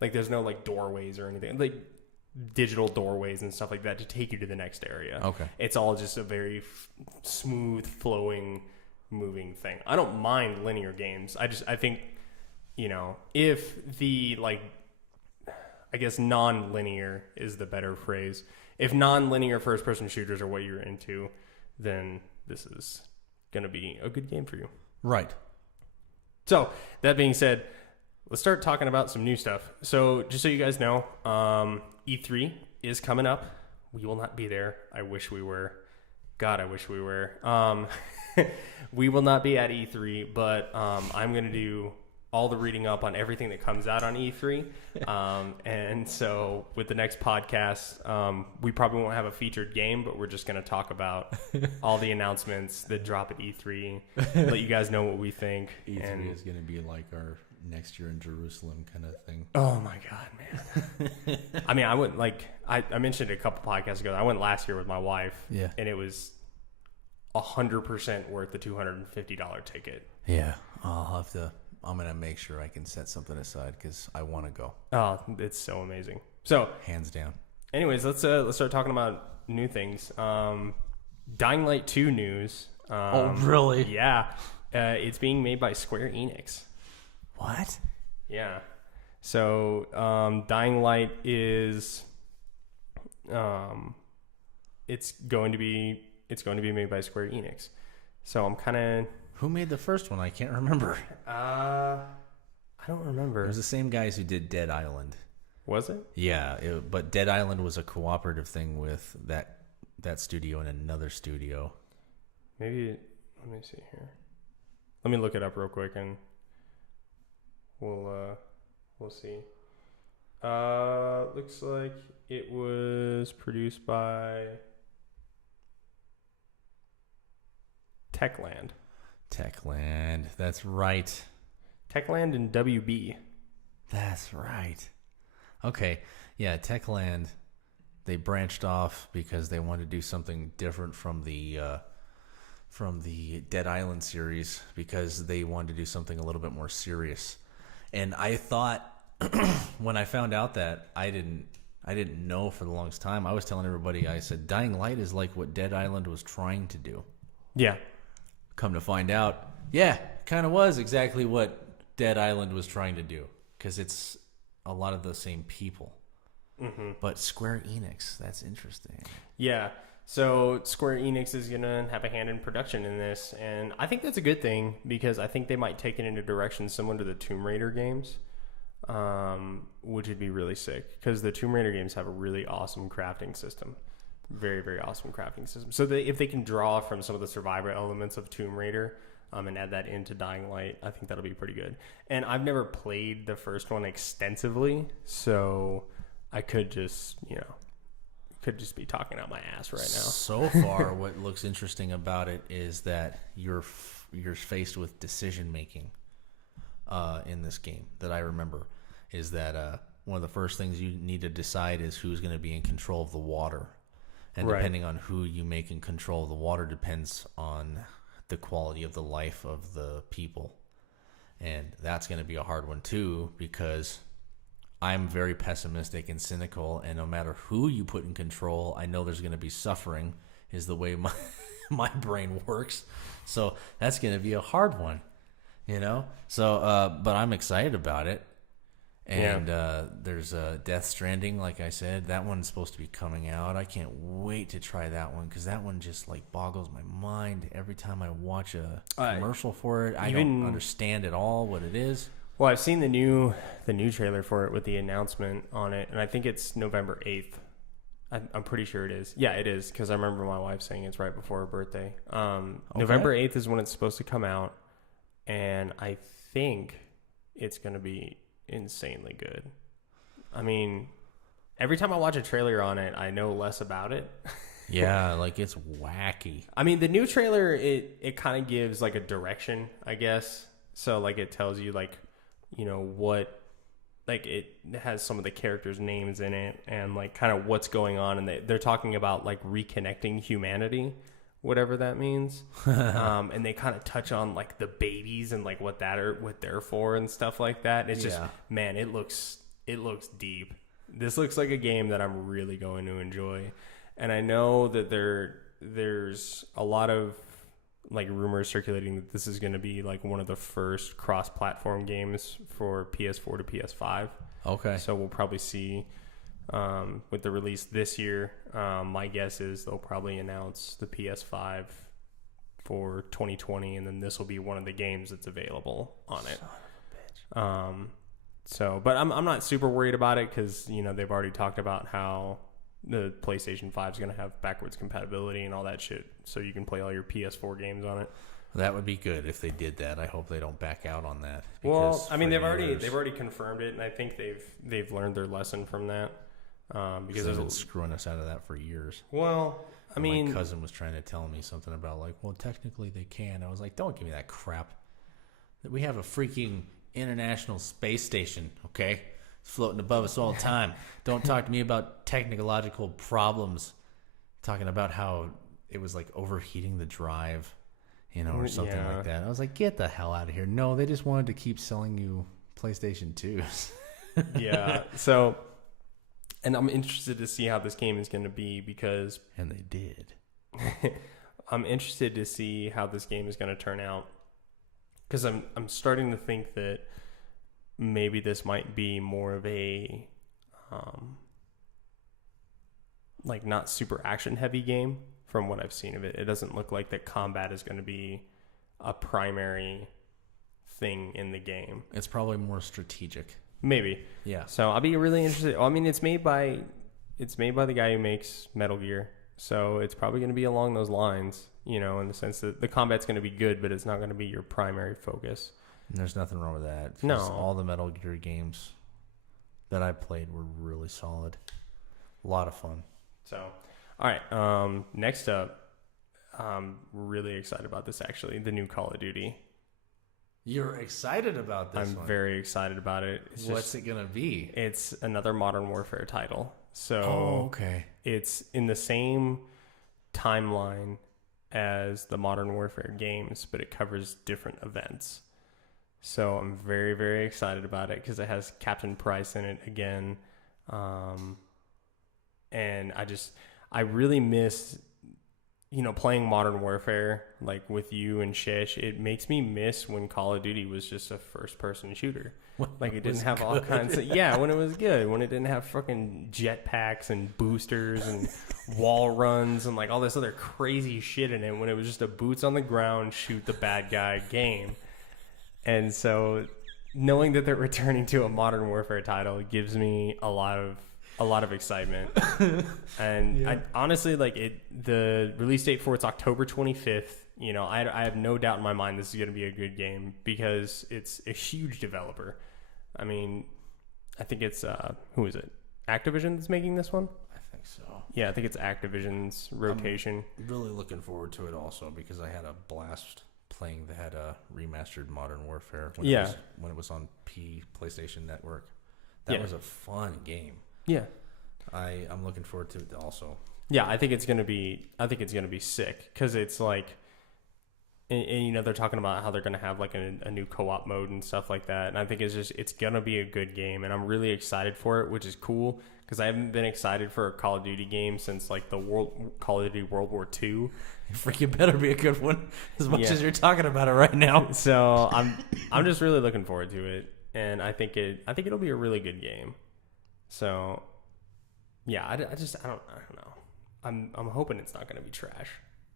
Like there's no like doorways or anything, like digital doorways and stuff like that to take you to the next area. Okay. It's all just a very smooth, flowing, moving thing. I don't mind linear games. I think, you know, if the like, I guess non-linear is the better phrase. If non-linear first-person shooters are what you're into, then this is going to be a good game for you. Right. So that being said, let's start talking about some new stuff. So just so you guys know, E3 is coming up. We will not be there. I wish we were. God, I wish we were. We will not be at E3, but I'm going to do all the reading up on everything that comes out on E3. And so with the next podcast, we probably won't have a featured game, but we're just going to talk about all the announcements that drop at E3, let you guys know what we think. E3 is going to be like our next year in Jerusalem kind of thing. Oh my God, man. I mean, I went I mentioned it a couple podcasts ago. I went last year with my wife. Yeah. And it was 100% worth the $250 ticket. Yeah. I'm going to make sure I can set something aside because I want to go. Oh, it's so amazing. So hands down. Anyways, let's start talking about new things. Dying Light 2 news. Oh, really? Yeah. It's being made by Square Enix. What? Yeah. So, Dying Light is, it's going to be made by Square Enix. So I'm kind of. Who made the first one? I can't remember. I don't remember. It was the same guys who did Dead Island. Was it? Yeah, but Dead Island was a cooperative thing with that studio and another studio. Maybe. Let me see here. Let me look it up real quick and we'll see. Looks like it was produced by Techland. Techland, that's right. Techland and WB. That's right. Okay, yeah, Techland, they branched off because they wanted to do something different from the Dead Island series because they wanted to do something a little bit more serious. And I thought when I found out that I didn't know for the longest time, I was telling everybody, I said Dying Light is like what Dead Island was trying to do. Yeah. Come to find out, yeah, kind of was exactly what Dead Island was trying to do because it's a lot of the same people. Mm-hmm. But Square Enix, that's interesting. Yeah. So Square Enix is going to have a hand in production in this, and I think that's a good thing because I think they might take it in a direction similar to the Tomb Raider games, which would be really sick because the Tomb Raider games have a really awesome crafting system. Very, very awesome crafting system. So if they can draw from some of the survivor elements of Tomb Raider and add that into Dying Light, I think that'll be pretty good. And I've never played the first one extensively, so I could just be talking out my ass right now. So far, what looks interesting about it is that you're faced with decision making in this game. That I remember is that one of the first things you need to decide is who's going to be in control of the water. And depending on who you make in control of the water depends on the quality of the life of the people. And that's going to be a hard one too because I'm very pessimistic and cynical, and no matter who you put in control, I know there's going to be suffering is the way my brain works. So that's going to be a hard one, you know? So, but I'm excited about it. And there's Death Stranding, like I said. That one's supposed to be coming out. I can't wait to try that one because that one just like boggles my mind every time I watch a commercial for it. I don't understand at all what it is. Well, I've seen the new trailer for it with the announcement on it, and I think it's November 8th. I'm pretty sure it is. Yeah, it is because I remember my wife saying it's right before her birthday. November 8th is when it's supposed to come out, and I think it's going to be insanely good. I mean, every time I watch a trailer on it, I know less about it. Yeah, like it's wacky. I mean, the new trailer, it kind of gives like a direction, I guess. So like it tells you like, you know, what, like it has some of the characters' names in it and like kind of what's going on. And they're talking about like reconnecting humanity, whatever that means. And they kind of touch on like the babies and like what they're for and stuff like that. It's just, man, it looks deep. This looks like a game that I'm really going to enjoy. And I know that there's a lot of like rumors circulating that this is going to be like one of the first cross-platform games for PS4 to PS5. Okay. So we'll probably see with the release this year. My guess is they'll probably announce the PS5 for 2020, and then this will be one of the games that's available on it. But I'm not super worried about it because they've already talked about how the PlayStation 5 is going to have backwards compatibility and all that shit, so you can play all your PS4 games on it. That would be good if they did that. I hope they don't back out on that. Well, I mean, they've already confirmed it, and I think they've learned their lesson from that. Because they've been screwing us out of that for years. Well, I mean, my cousin was trying to tell me something about well, technically they can. I was like, don't give me that crap. We have a freaking international space station, okay? It's floating above us all the time. Don't talk to me about technological problems. Talking about how it was like overheating the drive. Or something like that. I was like, get the hell out of here. No, they just wanted to keep selling you PlayStation 2s. Yeah. So, and I'm interested to see how this game is going to be because... And they did. I'm interested to see how this game is going to turn out because I'm starting to think that maybe this might be more of a not super action heavy game. From what I've seen of it, it doesn't look like that combat is going to be a primary thing in the game. It's probably more strategic. Maybe. Yeah. So I'll be really interested. I mean, it's made by the guy who makes Metal Gear, so it's probably going to be along those lines. In the sense that the combat's going to be good, but it's not going to be your primary focus. And there's nothing wrong with that. 'Cause No. all the Metal Gear games that I played were really solid. A lot of fun. So. All right. Next up, I'm really excited about this. Actually, the new Call of Duty. You're excited about this? I'm very excited about it. What's it gonna be? It's another Modern Warfare title. So, okay. It's in the same timeline as the Modern Warfare games, but it covers different events. So I'm very, very excited about it because it has Captain Price in it again, and I really miss, playing Modern Warfare, like with you and Shish. It makes me miss when Call of Duty was just a first-person shooter. Like, it didn't have all kinds of... Yeah, when it was good. When it didn't have fucking jetpacks and boosters and wall runs and, all this other crazy shit in it. When it was just a boots-on-the-ground, shoot-the-bad-guy game. And so, knowing that they're returning to a Modern Warfare title gives me a lot of excitement. And yeah. I honestly the release date for it's October 25th. I have no doubt in my mind this is going to be a good game because it's a huge developer. I mean, I think it's who is it? Activision that's making this one? I think so. Yeah, I think it's Activision's rotation. I'm really looking forward to it also because I had a blast playing that remastered Modern Warfare when it was on PlayStation Network. That was a fun game. Yeah, I'm looking forward to it also. Yeah, I think it's gonna be sick because it's and they're talking about how they're gonna have a new co-op mode and stuff like that, and I think it's gonna be a good game, and I'm really excited for it, which is cool because I haven't been excited for a Call of Duty game since the Call of Duty World War II. Freaking better be a good one as much as you're talking about it right now. So I'm just really looking forward to it, and I think it'll be a really good game. So, yeah, I don't know. I'm hoping it's not going to be trash.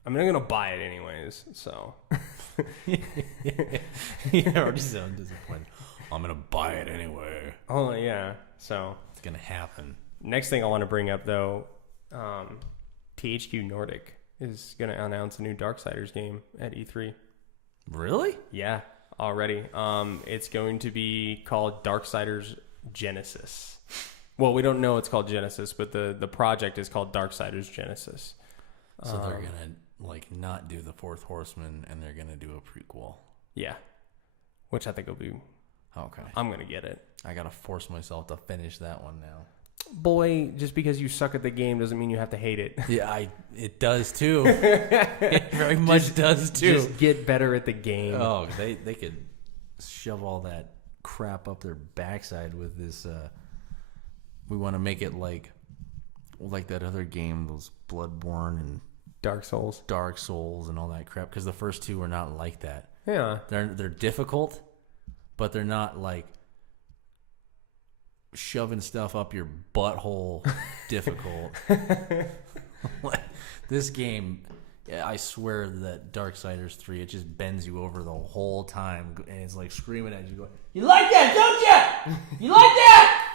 I mean, I'm going to buy it anyways, so. You already sound disappointed. I'm going to buy it anyway. Oh, yeah. So. It's going to happen. Next thing I want to bring up, though, THQ Nordic is going to announce a new Darksiders game at E3. Really? Yeah, already. It's going to be called Darksiders Genesis. Well, we don't know it's called Genesis, but the project is called Darksiders Genesis. So they're gonna not do the Fourth Horseman, and they're gonna do a prequel. Yeah, which I think will be. Okay. I'm gonna get it. I gotta force myself to finish that one now. Boy, just because you suck at the game doesn't mean you have to hate it. Yeah, it does too. It very much does too. Just get better at the game. Oh, they could shove all that crap up their backside with this. We want to make it like that other game, those Bloodborne and Dark Souls and all that crap. Because the first two are not like that. Yeah, they're difficult, but they're not like shoving stuff up your butthole difficult. This game Yeah, I swear that Darksiders 3, it just bends you over the whole time, and it's like screaming at you, going, "You like that, don't you? You like that?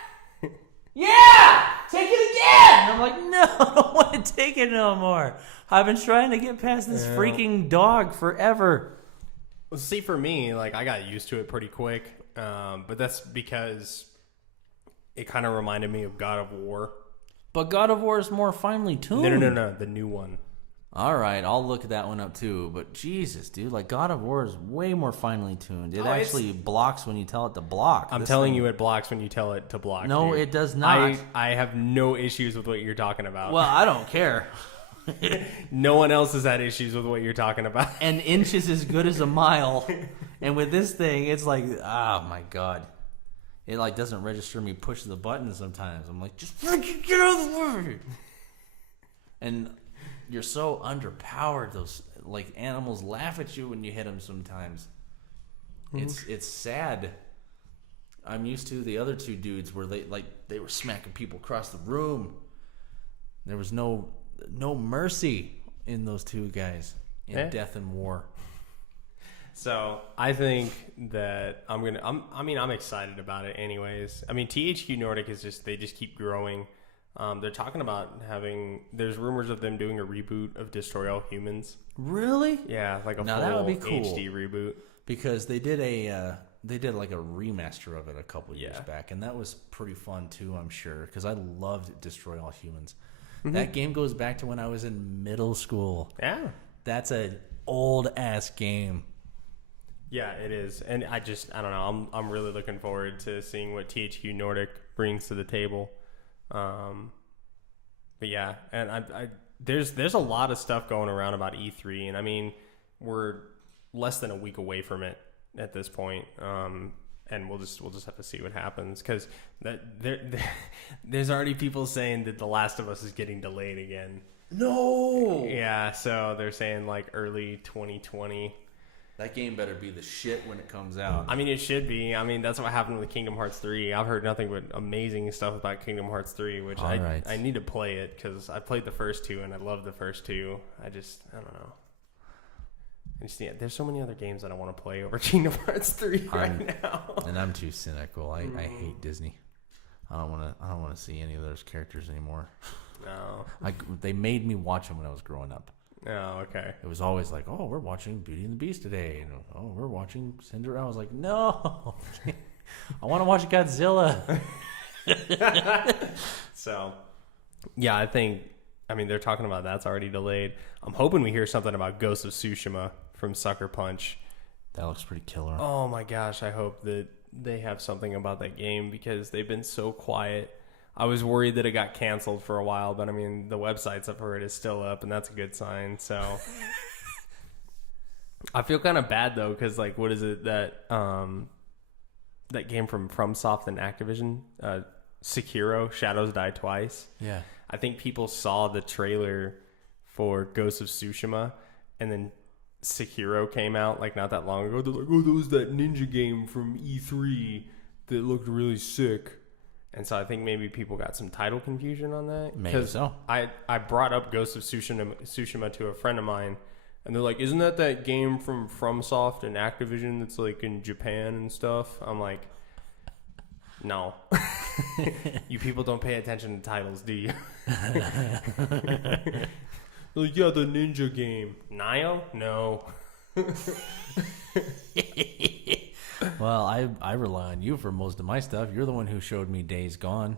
Yeah! Take it again!" And I'm like, no, I don't want to take it no more. I've been trying to get past this freaking dog forever. Well, see, for me, like, I got used to it pretty quick, but that's because it kind of reminded me of God of War. But God of War is more finely tuned. No, the new one. All right, I'll look that one up too. But Jesus, dude, like God of War is way more finely tuned. It actually blocks when you tell it to block. I'm telling you, it blocks when you tell it to block. No, dude. it does not. I have no issues with what you're talking about. Well, I don't care. No one else has had issues with what you're talking about. An inch is as good as a mile. And with this thing, it's like, oh my God. It like doesn't register me push the button sometimes. I'm like, just freaking get out of the way. And you're so underpowered. Those like animals laugh at you when you hit them sometimes. It's sad. I'm used to the other two dudes where they were smacking people across the room. There was no mercy in those two guys in Death and War. So I think that I'm excited about it anyways. I mean, THQ Nordic they just keep growing. They're talking about there's rumors of them doing a reboot of Destroy All Humans. Really? Yeah, like a Now, full that would be cool. HD reboot. Because they did like a remaster of it a couple years back, and that was pretty fun too, I'm sure, because I loved Destroy All Humans. Mm-hmm. That game goes back to when I was in middle school. Yeah. That's an old-ass game. Yeah, it is. And I don't know. I'm really looking forward to seeing what THQ Nordic brings to the table. But yeah, and there's a lot of stuff going around about E3, and I mean, we're less than a week away from it at this point. And we'll just have to see what happens, because there's already people saying that The Last of Us is getting delayed again. No. Yeah, so they're saying like early 2020. That game better be the shit when it comes out. I mean, it should be. I mean, that's what happened with Kingdom Hearts 3. I've heard nothing but amazing stuff about Kingdom Hearts 3, which I need to play it, because I played the first two and I love the first two. I don't know. There's so many other games that I want to play over Kingdom Hearts 3 right now. And I'm too cynical. I hate Disney. I don't want to see any of those characters anymore. No. They made me watch them when I was growing up. Oh, okay. It was always like, oh, we're watching Beauty and the Beast today. And, oh, we're watching Cinderella. I was like, no. I want to watch Godzilla. So, yeah, I mean, they're talking about that's already delayed. I'm hoping we hear something about Ghost of Tsushima from Sucker Punch. That looks pretty killer. Oh my gosh, I hope that they have something about that game, because they've been so quiet. I was worried that it got canceled for a while, but I mean, the websites I've heard is still up, and that's a good sign. So I feel kind of bad though, because like, what is it that game from FromSoft and Activision, Sekiro: Shadows Die Twice? Yeah, I think people saw the trailer for Ghost of Tsushima, and then Sekiro came out like not that long ago. They're like, oh, that was that ninja game from E3 that looked really sick. And so I think maybe people got some title confusion on that. Maybe so. I brought up Ghost of Tsushima to a friend of mine, and they're like, isn't that game from FromSoft and Activision that's like in Japan and stuff? I'm like, no. You people don't pay attention to titles, do you? Like, yeah, the ninja game. Nio? No. Well, I rely on you for most of my stuff. You're the one who showed me Days Gone.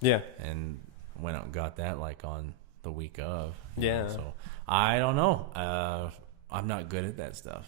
Yeah. And went out and got that like on the week of. Yeah. So I don't know. I'm not good at that stuff.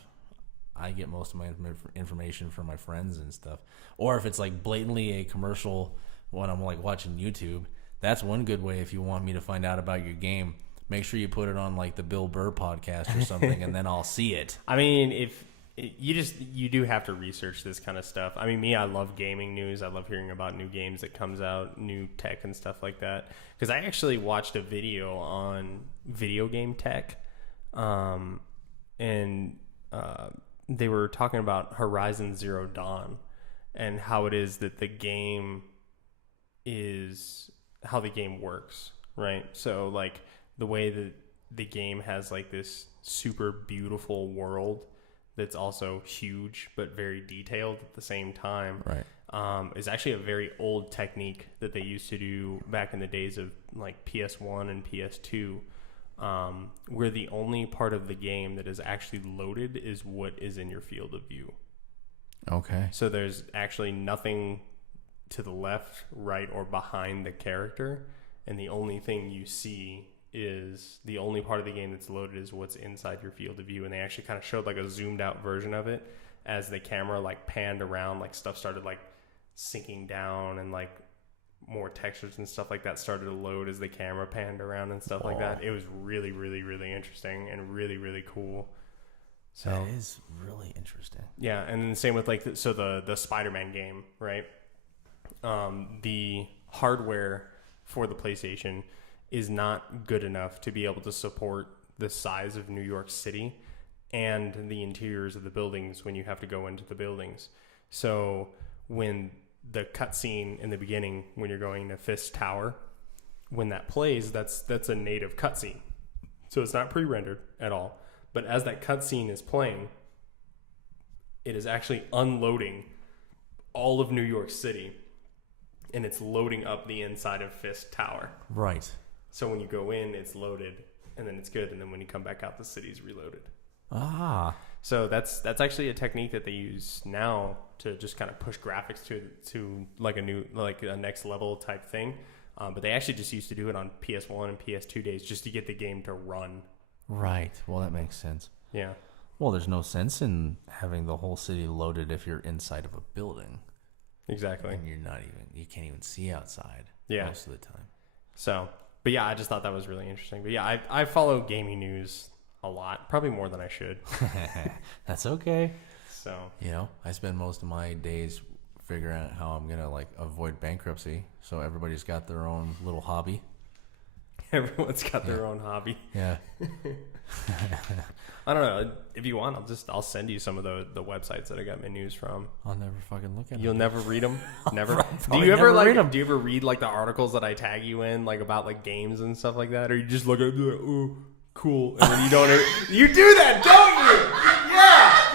I get most of my information from my friends and stuff. Or if it's like blatantly a commercial when I'm like watching YouTube, that's one good way if you want me to find out about your game. Make sure you put it on like the Bill Burr podcast or something, and then I'll see it. I mean, you do have to research this kind of stuff. I mean, I love gaming news. I love hearing about new games that comes out, new tech and stuff like that. Because I actually watched a video on video game tech, and they were talking about Horizon Zero Dawn and how it is that the game works, right? So like the way that the game has like this super beautiful world that's also huge but very detailed at the same time. Right. Is actually a very old technique that they used to do back in the days of like PS1 and PS2, where the only part of the game that is actually loaded is what is in your field of view. Okay. So there's actually nothing to the left, right, or behind the character, and the only thing you see is the only part of the game that's loaded is what's inside your field of view. And they actually kind of showed like a zoomed out version of it as the camera like panned around, like stuff started like sinking down and like more textures and stuff like that started to load as the camera panned around and stuff like that. It was really, really, really interesting and really, really cool. So that is really interesting. yeah, and then the same with like the Spider-Man game, right? The hardware for the PlayStation is not good enough to be able to support the size of New York City and the interiors of the buildings when you have to go into the buildings. So when the cutscene in the beginning, when you're going to Fisk Tower, when that plays, that's a native cutscene. So it's not pre-rendered at all. But as that cutscene is playing, it is actually unloading all of New York City, and it's loading up the inside of Fisk Tower. Right. So when you go in, it's loaded, and then it's good, and then when you come back out, the city's reloaded. Ah. So that's actually a technique that they use now to just kind of push graphics to like a next level type thing. But they actually just used to do it on PS1 and PS2 days just to get the game to run. Right. Well, that makes sense. Yeah. Well, there's no sense in having the whole city loaded if you're inside of a building. Exactly. And you can't even see outside most of the time. So, but yeah, I just thought that was really interesting. But yeah, I follow gaming news a lot, probably more than I should. That's okay. So, I spend most of my days figuring out how I'm going to like avoid bankruptcy. So everybody's got their own little hobby. everyone's got their own hobby. Yeah. I don't know. If you want, I'll send you some of the websites that I got my news from. I'll never fucking look at them. You'll never read them? Never? probably never read 'em. Do you ever read like the articles that I tag you in, like about like games and stuff like that? Or you just look at it and be like, ooh, cool. And then you don't you do that, don't you? Yeah.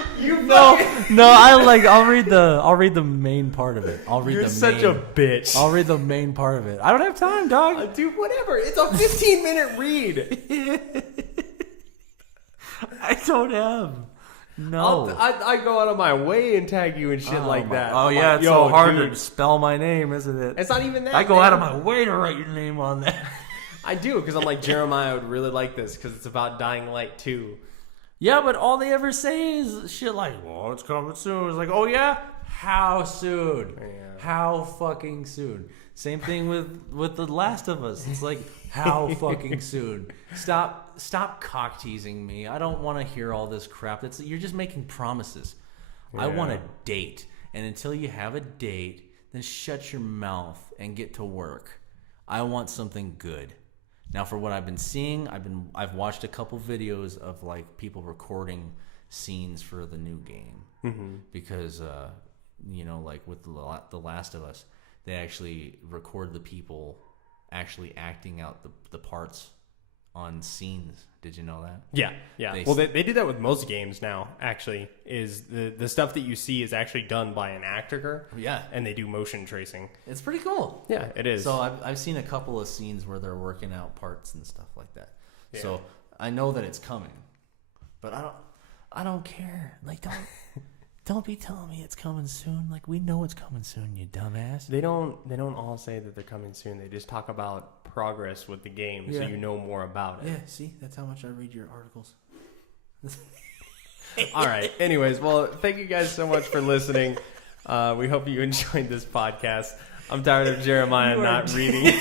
I'll read the main part of it. You're such a bitch. I'll read the main part of it. I don't have time, dog. Dude, whatever. It's a 15-minute read. I don't have. No. I go out of my way and tag you and shit like that. Oh, I'm yeah, like, it's so hard dude. to spell my name, isn't it? It's not even that. I go man. out of my way to write your name on that. I do, because I'm like, Jeremiah would really like this, because it's about Dying Light 2. Yeah, but all they ever say is shit like, well, it's coming soon. It's like, oh, yeah? How soon? Yeah. How fucking soon? Same thing with The Last of Us. It's like, how fucking soon? Stop cock teasing me. I don't want to hear all this crap. You're just making promises. I want a date. And until you have a date, then shut your mouth and get to work. I want something good. Now, for what I've been seeing, I've watched a couple videos of like people recording scenes for the new game, because like with the Last of Us, they actually record the people actually acting out the parts on scenes. Did you know that? Yeah. They do that with most games now, actually, is the stuff that you see is actually done by an actor. Yeah. And they do motion tracing. It's pretty cool. Yeah, it is. So I've seen a couple of scenes where they're working out parts and stuff like that. Yeah. So I know that it's coming, but I don't care. Like, don't be telling me it's coming soon. Like, we know it's coming soon, you dumbass. They don't all say that they're coming soon. They just talk about progress with the game, so you know more about it. Yeah, see? That's how much I read your articles. All right. Anyways, well, thank you guys so much for listening. We hope you enjoyed this podcast. I'm tired of Jeremiah not reading.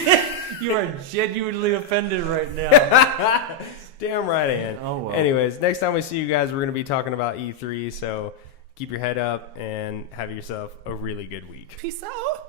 You are genuinely offended right now. Damn right I am. Oh, well. Anyways, next time we see you guys, we're going to be talking about E3, so keep your head up and have yourself a really good week. Peace out.